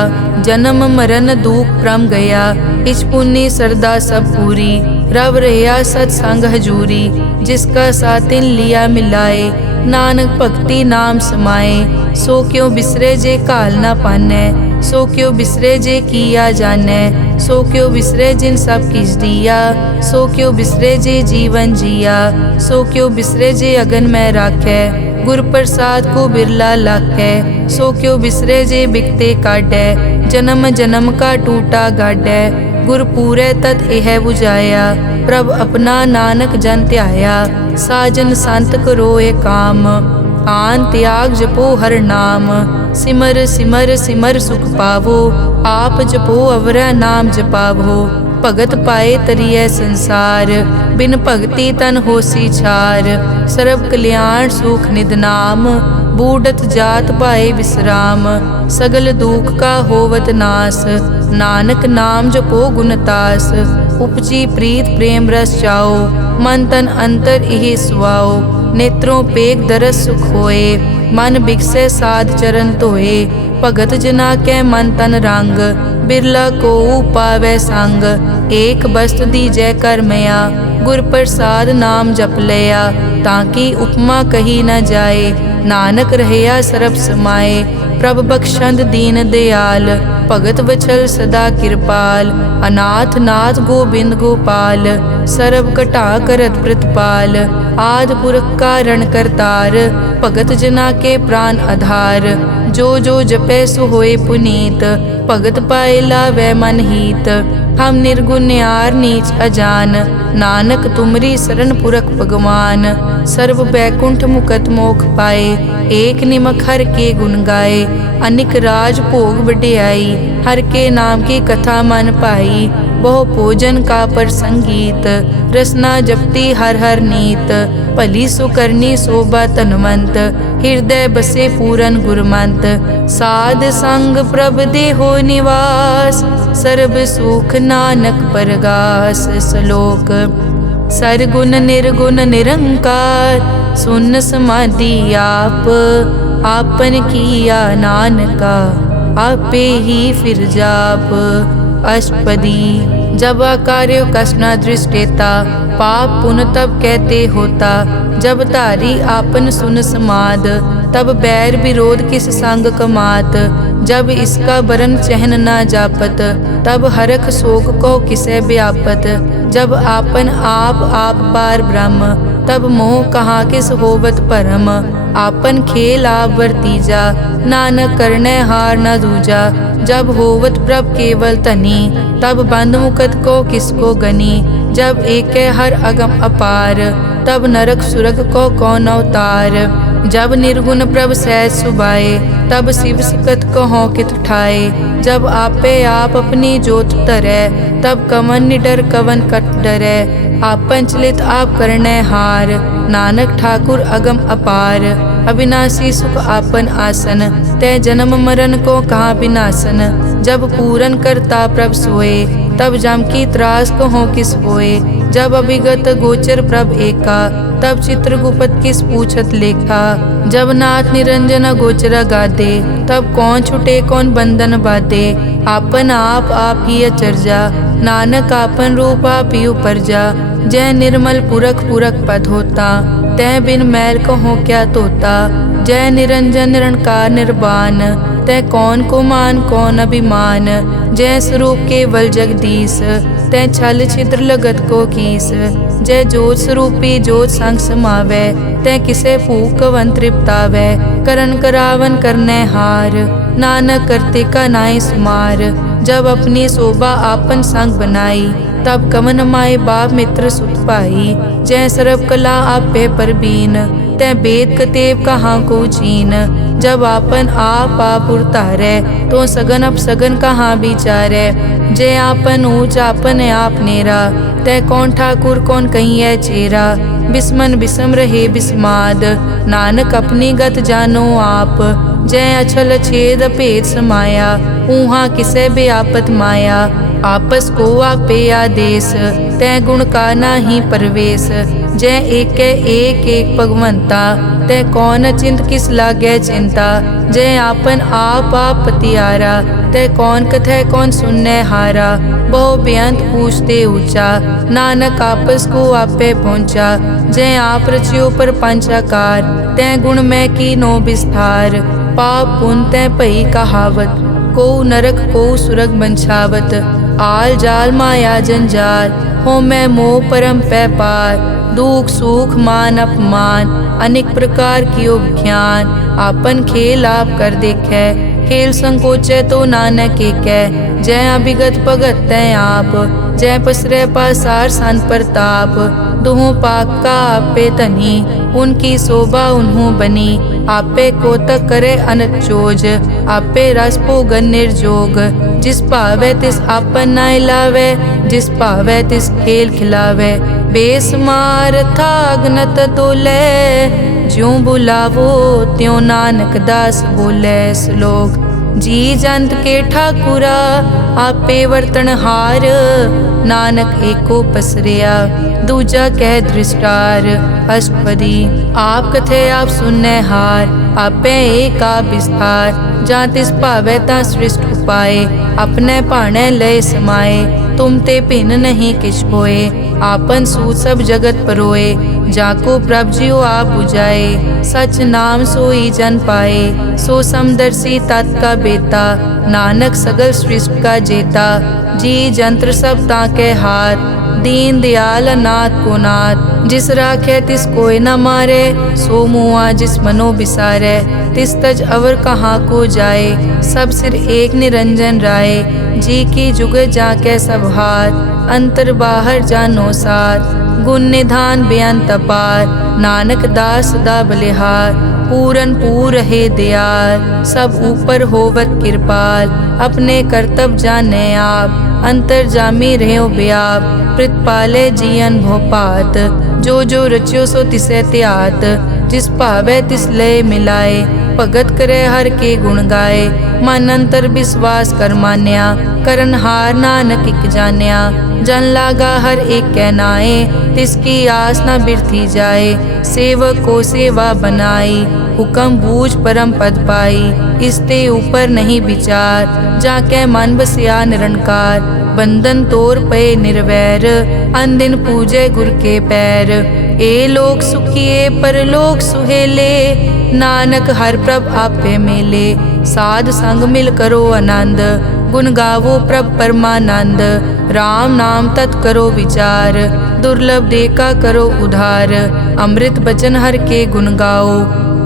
जन्म मरण दुख प्रम गया। इच पुण्य सरदा सब पूरी रव रहा सत्संग हजूरी। जिसका सातिन लिया मिलाए नानक भक्ति नाम समाए। सो क्यों बिसरे जे काल ना पाने सो क्यों बिसरे जे किया जाने। सो क्यों बिसरे जिन सब किस दिया सो क्यों बिसरे जे जीवन जिया। सो क्यों बिसरे जे अगन में राखे गुर प्रसाद को बिरला लाखे। सो क्यों बिसरे जे बिकते काटे जन्म जन्म का टूटा गाडे। गुर पूरे तत् यह बुझाया प्रभ अपना नानक जन त्याया। साजन संत करो ए काम आन त्याग जपो हर नाम। सिमर सिमर सिमर सुख पावो आप जपो अवरा नाम जपावो। भगत पाए तरिय संसार बिन भगति तन होसी छार। सर्व कल्याण सुख निध नाम बूढ़त जात पाए विश्राम। सगल दुख का होवत नास नानक नाम जपो गुणतास। उपजी प्रीत प्रेम रस चाओ मन तन अंतर इहि सुआओ। नेत्रों पेग दरस सुख होए मन बिकसे साध चरण धोए। भगत जना के मन तन रंग बिरला को पावे संग। एक बस्त दी जय कर मया गुर प्रसाद नाम जप लिया। ताकि उपमा कही न जाए नानक रहया सरब समाए। प्रभ बख्शंद दीन दयाल भगत वचल सदा कृपाल। अनाथ नाथ गोबिंद गोपाल सरब कटा करत प्रतिपाल। आद पुरख कारण करतार भगत जना के प्राण आधार। जो जो जपे सो होए पुनीत भगत पाए लावे मन हीत। हम निर्गुण यार नीच अजान नानक तुमरी शरण पुरख भगवान। सर्व बैकुंठ मुकत मोख पाए एक निमक हर के गुण गाए। अनिक राज भोग वड्याई हर के नाम की कथा मन पाई। बहु भोजन का पर संगीत रसना जपती हर हर नीत। भली सुकरनी शोभा तनवंत हृदय बसे पूरन गुरमंत। साध संग प्रभ देहो निवास सर्ब सुख नानक परगास। श्लोक सरगुण निर्गुण निरंकार सुन समाधि आप। आपन किया नानका आपे ही फिर जाप। अष्टपदी जब कार्यो कष्ण दृष्टेता पाप पुण्य तब कहते होता। जब धारी आपन सुन समाद तब बैर विरोध किस संग कमात। जब इसका बरन चहन ना जापत तब हरख शोक को किसे व्यापत। जब आपन आप पार ब्रह्म तब मोह कहाँ किस होवत परम। आपन खेल आप वर्तीजा नानक करने हार न दूजा। जब होवत प्रभ केवल तनी तब बंद मुकत को किसको गनी। जब एक हर अगम अपार तब नरक सुरग को कौन अवतार। जब निर्गुण प्रभ सहज सुबाए तब शिव सकत कहो कित ठाए। जब आपे आप अपनी जोत तरे तब कवन निडर कवन कट डरे। आपन चलित आप करने हार नानक ठाकुर अगम अपार। अविनाशी सुख आपन आसन तय जन्म मरण को कहाँ विनाशन। जब पूरन करता प्रभ सोए तब जम की त्रास कहो किस होए। जब अभिगत गोचर प्रभ एका तब चित्रगुप्त किस पूछत लेखा। जब नाथ निरंजन गोचर गादे तब कौन छुटे कौन बंधन बाधे। आपन आप ही अचर्जा नानक आपन रूप आपी उपरजा। जय निर्मल पुरख पुरख पद होता, तै बिन मैल कहो क्या तोता। जय निरंजन निरंकार निर्वाण, तै कौन को मान कौन अभिमान। जय स्वरूप केवल जगदीश, तै छल छिद्र लगत को कीस। जय जोत स्वरूपी जोत संग समावै, तै किसे भूख कवन तृप्तावै। करन करावन करने हार, नानक करते का नाई सुमार। जब अपनी शोभा आपन संग बनाई, तब कवन माए बाप मित्र सुत पाई। जय सर्व कला आपे परबीन, तै वेद कतेब कहाँ को चीन। जब आपन आप उतारै, तो सगन अपसगन कहाँ विचारै। जय आपन ऊंच आपन आप नेरा, तै कौन ठाकुर कौन कहिए चेरा। बिस्मन बिसम रहे बिस्माद, नानक अपनी गत जानो आप। जय अछल छेद भेद समाया, ऊहा किसे बेआपत माया। आपस को आपे आदेश, तै गुण का नाही परवेश। जय एक भगवंता, तै कौन चिंत किस लागे चिंता। जय आपन आप पतियारा, तै कौन कथै कौन सुनने हारा। बहु बेअंत पूछते ऊंचा, नानक आपस को आपे पहुँचा। जय आप रचियो पर पंचाकार, तै गुण में की नो विस्तार। पाप पुन तै भई कहावत, को नरक को सुरग बंछावत। आल जाल माया जंजाल, हो मैं मोह परम पै पार। दुख सुख मान अपमान, अनेक प्रकार कियो ज्ञान। आपन खेल आप कर देखे, खेल संकोचे तो नानक एकै। जय अभिगत भगत तै आप, जय पसरे पासार सन प्रताप। दुहों पाक का आपे तनी, उनकी शोभा उन्हों बनी। आपे कोतक करे अनत चोज, आपे रस भोगन निर्जोग। जिस पावे तिस आपन नाय लावे, जिस पावे तिस खेल खिलावे। बेसमार था अगनत तोले, ज्यों बुलावो त्यों नानक दास बोले। श्लोक। जी जंत के ठाकुरा, आपे वर्तन हार। नानक एको पसरिया, दूजा कह दृष्टार। अष्टपदी। आप कथे आप सुनने हार, आपे एक आप विस्तार। जा तिस भावे ता सृष्ट उपाय, अपने भाणे लय समाए। तुम ते भिन्न नहीं किछ होए, आपन सूत सब जगत परोए। जाको प्रभ जियो आप बुझाए, सच नाम सोई जन पाए। सो समदर्शी तत् का बेता, नानक सगल सृष्टि का जेता। जी जंत्र सब ताके हाथ, दीन दयाल अनाथ को नाथ। जिस राखे तिस कोई न मारे, सो मुआ जिस मनो बिसारे। तिस तज अवर कहाँ को जाए, सब सिर एक निरंजन राय। जी की जुग जाके सब हाथ, अंतर बाहर जानो साथ। गुण निधान बेअंत अपार, नानक दास सदा बलिहार। पूरन पूर है दयाल, सब ऊपर होवत कृपाल। अपने कर्तव्य जाने आप, अंतर जामी रहो व्याप। प्रतिपाले जियन भोपात, जो जो रच्यो सो तिसे त्यात। जिस भावे तिस लय मिलाए, भगत करे हर के गुण गाए। मन अंतर विश्वास कर मान्या, करन हार नानक इक जान्या। जन लागा हर एक कै नाए, तिसकी आस न बिरथी जाए। सेवक को सेवा बनाई, हुक्म बूझ परम पद पाई। इसते ऊपर नहीं विचार, जाके मन बसिया निरंकार। बंधन तोर पे निर्वैर, अन दिन पूजे गुर के पैर। ए लोक सुखिए परलोक सुहेले, नानक हर प्रभ आपे मेले। साध संग मिल करो आनंद, गुण गावो प्रभ परमानंद। राम नाम तत् करो विचार, दुर्लभ देखा करो उधार। अमृत बचन हर के गुण गाओ,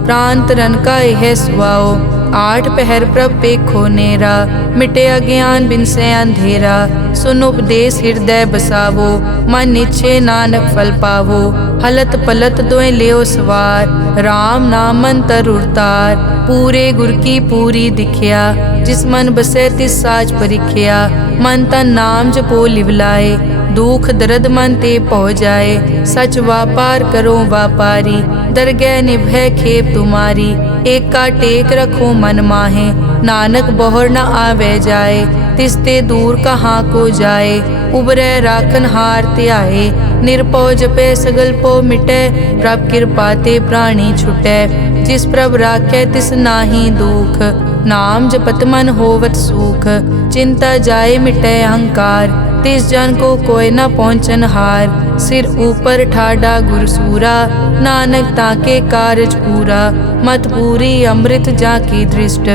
प्राण तरन का यह सुआओ। आठ पहर प्रभ पेखो नेरा, मिटे अज्ञान बिन से अंधेरा। सुन उपदेश हृदय बसावो, मन इच्छे नानक फल पावो। हलत पलत दोए लियो सवार, राम नाम अंतर उरतार। पूरे गुर की पूरी दिखिया, जिस मन बसे तिस साज परिख्या। मन तन नाम जपो लिवलाए, दुख दर्द मन ते पौ जाए। सच व्यापार करो व्यापारी, दरगह निभै खेप तुम्हारी। एका टेक रखो मन माहे, नानक बहुर न आवे जाए। तिसते दूर कहाँ को जाए, उबरे राखन हार त्याए। निरपौ जपे सगल पो मिटे, प्रभ कृपा ते प्राणी छुटे। जिस प्रभ राखे तिस नाही दुख, नाम जपत मन होवत सुख। चिंता जाए मिटे अहंकार, तिस जन को कोय न पहुँचन हार। सिर ऊपर ठाडा गुरसूरा, नानक ताके कारज पूरा। मत पूरी अमृत जाकी दृष्ट,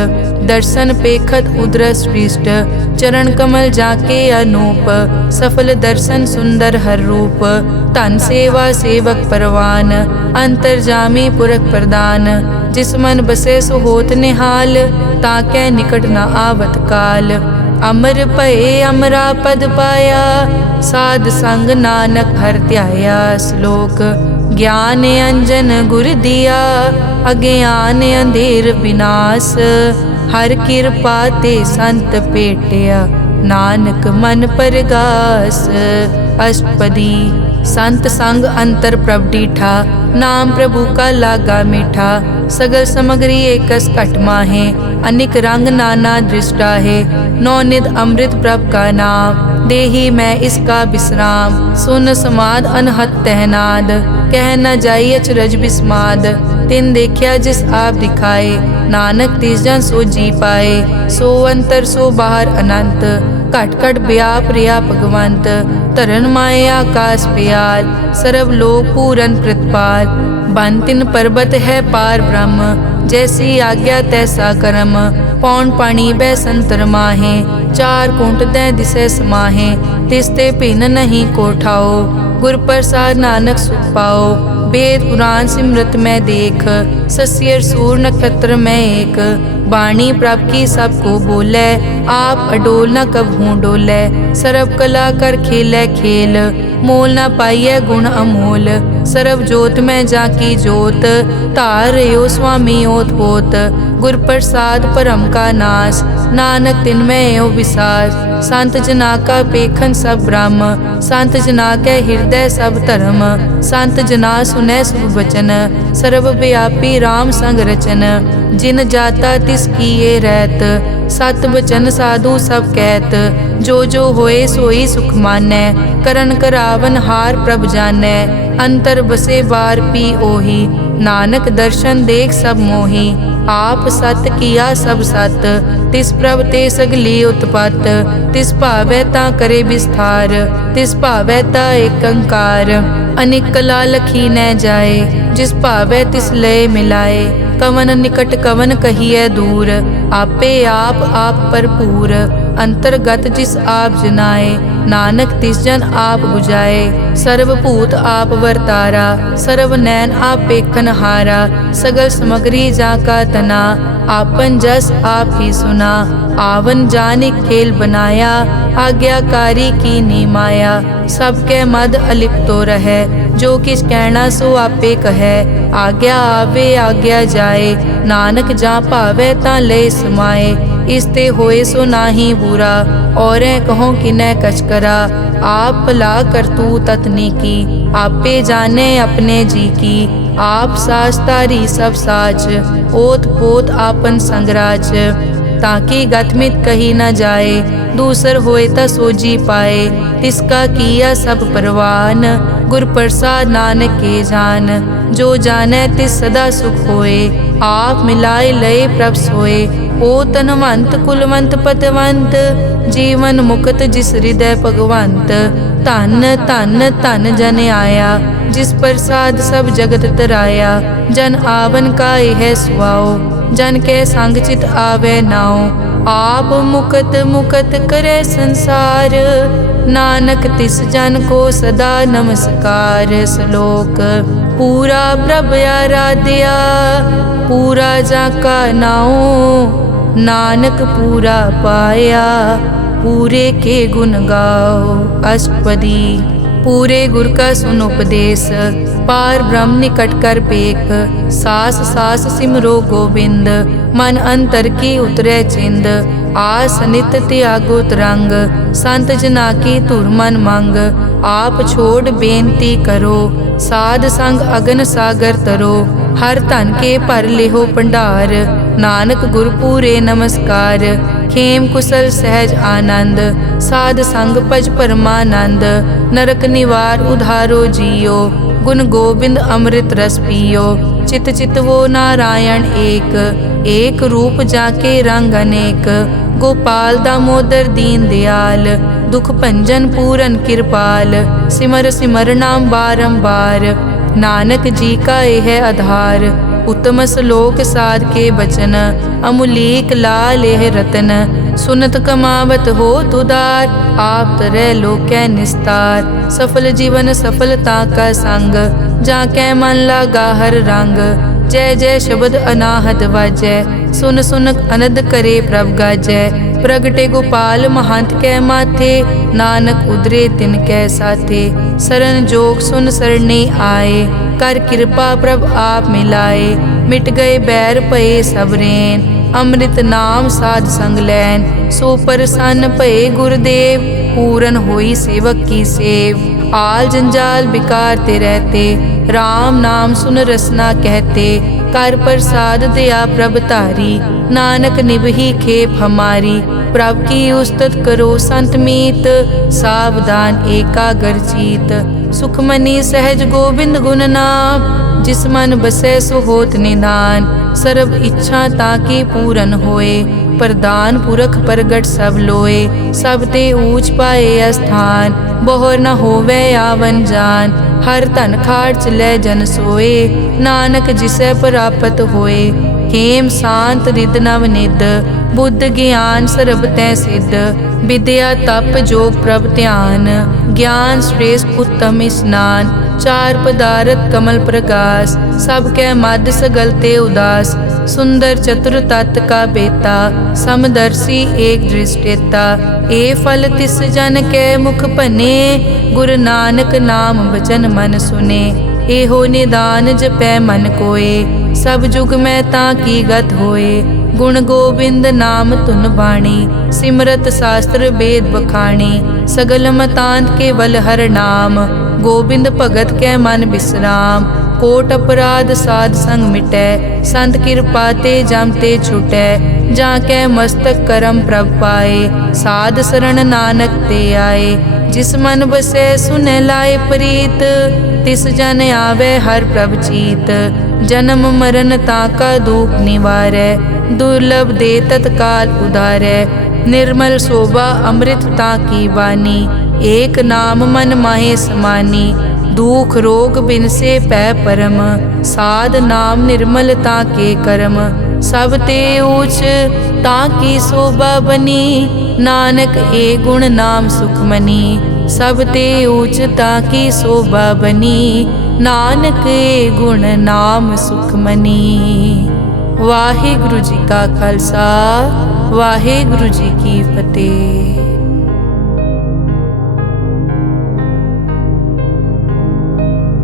दर्शन पेखत उदरस पृष्ठ। चरण कमल जाके अनूप, सफल दर्शन सुंदर हर रूप। धन सेवा सेवक परवान, अंतर्जामी पुरख प्रदान। जिस मन बसे सो होत निहाल, ताकै निकट न आवत काल। अमर भये अमरा पद पाया, साध संग नानक हर ध्याया। श्लोक ज्ञान अंजन गुर दिया, अज्ञान अंधेर विनाश। हर कृपा ते संत पेटिया, नानक मन परगास। अष्टपदी संत संग अंतर प्रभ डीठा, नाम प्रभु का लागा मीठा। सगल समग्री एकस घट माहे, अनिक रंग नाना दृष्टा है। नौ निध अमृत प्रभ का नाम, देही मैं इसका विश्राम। सुन समाद अनहत तहनाद, कह न जाई अचरज बिस्माद। तिन देखिया जिस आप दिखाए, नानक तिस जन सो जी पाए। सो अंतर सो बाहर अनंत, घट घट व्याप रिया भगवंत। तरन माए आकाश प्याल, सर्व लोक पूरन प्रतिपाल। बन तिन पर्वत है पार ब्रह्म, जैसी आज्ञा तैसा कर्म। पौन पानी बै संतर माहे, चार कुंट दै दिसे समाहे। तिसते भिन्न नहीं कोठाओ, गुर प्रसाद नानक सुख पाओ। वेद पुराण सिमरत में देख, सस्यर सूर नक्षत्र में एक। वाणी प्रभ की सबको बोले, आप अडोल न कबहूँ डोले। सर्व कला कर खेले खेल, मोल न पाइये गुण अमोल। सर्व जोत में जाकी जोत, तार रयो स्वामी ओत पोत। गुर प्रसाद परम का नाश, नानक तिन में एव विसास। संत जना का पेखन सब ब्रह्म, संत जना के हृदय सब धर्म। संत जना सुनै शुभ वचन, सर्व व्यापी राम संग रचन। जिन जाता तिस किए रहत, सत बचन साधु सब कहत। जो जो होए सोई सुख मानै, करन करावन हार प्रभ जानै। अंतर बसे बार पी ओही, नानक दर्शन देख सब मोही। आप सत किया सब सत, तिस प्रभ ते सगली उत्पत। तिस भावै ता करे विस्तार, तिस भावै ता एकंकार। अनेक कला लखी न जाए, जिस भावै तिस लय मिलाए। कवन निकट कवन कहिए दूर, आपे आप भरपूर। अंतर्गत जिस आप जनाए, नानक तिस जन आप बुझाए। सर्वभूत आप वर्तारा, सर्व नैन आप पेखन हारा। सगल समग्री जाका तना, आपन जस आप ही सुना। आवन जानि खेल बनाया, आज्ञाकारी की नी माया। सबके मद अलिप्तो रहे, जो किस कहना सो आपे कहे। आज्ञा आवे आज्ञा जाए, नानक जा भावे ता ले समाए। इसते होए सो नाही बुरा, और कहो किनै कछ करा। आप भला करतू ततनी की, आपे जाने अपने जी की। आप साच तारी सब साच, ओत पोत आपन संगराज। ताकि गतमित कही न जाए, दूसर होए ता सोजी पाए। तिसका किया सब परवान, गुर प्रसाद नानक के जान। जो जाने तिस सदा सुख होए, आप मिलाए लय प्रभ सोए। ओ तनवंत कुलवंत पतवंत, जीवन मुक्त जिस हृदय भगवंत। धन धन धन जन आया, जिस प्रसाद सब जगत तराया। जन आवन का यह सुआओ, जन के संग चित आवे नाओ। आप मुकत मुकत करे संसार, नानक तिस जन को सदा नमस्कार। श्लोक पूरा प्रभ आराध्या, पूरा जाका नाओ। नानक पूरा पाया, पूरे के गुण गाओ। अष्टपदी पूरे गुर का सुन उपदेश, पार ब्रह्म निकट कर पेख। सास सास सिमरो गोविंद, मन अंतर की उतरे चिंद। आस नित त्यागो तरंग, संत जना की धुर मन मंग। आप छोड़ बेनती करो, साध संग अगन सागर तरो। हर धन के पर लेहो भंडार, नानक गुर पूरे नमस्कार। खेम कुशल सहज आनंद, साध संग भज परमानंद। नरक निवार उधारो जियो, गुण गोविंद अमृत रस पियो। चित चित वो नारायण एक, एक रूप जाके रंग अनेक। गोपाल दामोदर दीन दयाल, दुख भंजन पूरन कृपाल। सिमर सिमर नाम बारंबार, नानक जी का यह आधार। उत्तम श्लोक साध के बचन, अमुलीक लाल यह रतन। सुनत कमावत हो तुदार, आप तरह लोकै निस्तार। सफल जीवन सफलता का संग, जाकै मन लागा हर रंग। जय जय शब्द अनाहत वाजै, सुन सुन अनद करे प्रभ गाजै। प्रगटे गोपाल महंत कै माथे, नानक उदरे तिन कै साथे। सरन जोग सुन सरने आए, कर कृपा प्रभ आप मिलाए। मिट गए बैर भये सब रैन, अमृत नाम साध संग लैन। सो प्रसन्न भये गुरुदेव, पूरन होई सेवक की सेव। आल जंजाल बिकार ते रहते, राम नाम सुन रसना कहते। कर प्रसाद दया प्रभ तारी, नानक निभही खेप हमारी। प्रभ की उस्तत करो संत मीत, सावधान एकाग्र चीत। सुखमनी सहज गोबिंद गुण नाम, जिस मन बसै सो होत निधान। सर्व इच्छा ताकी पूरन होए, प्रदान पुरख प्रगट सब लोए। सब ते ऊंच पाए अस्थान, बोहर न होवे आवन जान। हर धन खाट लै जन सोए, नानक जिसै प्राप्त होए। हेम शांत रिद नव निद, बुद्ध ज्ञान सर्ब तै सिद्ध। विद्या तप जोग प्रभ ध्यान, ज्ञान श्रेष्ठ उत्तम स्नान। चार पदारथ कमल प्रकाश, सब कै मद सगल ते उदास। सुंदर चतुर तत् का बेता, समदर्शी एक दृष्टेता। ए फल तिस जन कै मुख बने, गुरु नानक नाम वचन मन सुने। एहो निदान जपै मन कोय, सब जुग में ताकी गत होए। गुण गोबिंद नाम धुन बाणी, सिमरत शास्त्र वेद बखाणी। सगल मतांत केवल हर नाम, गोबिंद भगत कै मन विश्राम। कोट अपराध साध संग मिटै, संत कृपा ते जम ते छुटै। जाकै मस्तक करम प्रभ पाए, साध शरण नानक ते आए। जिस मन बसै सुनै लाए प्रीत, तिस जन आवे हर प्रभ चीत। जन्म मरण ताका दुख निवारै, दुर्लभ दे तत्काल उधारै। निर्मल शोभा अमृत ताकी वानी, एक नाम मन माहे समानी। दुख रोग बिन से पै परम, साध नाम निर्मल ताके करम। सब ते ऊच ताकी शोभा बनी, नानक ए गुण नाम सुखमनी। सब ते ऊच ताकी शोभा बनी, नानक ए गुण नाम सुखमनी। वाहिगुरु जी का खालसा, वाहिगुरु जी की फतेह।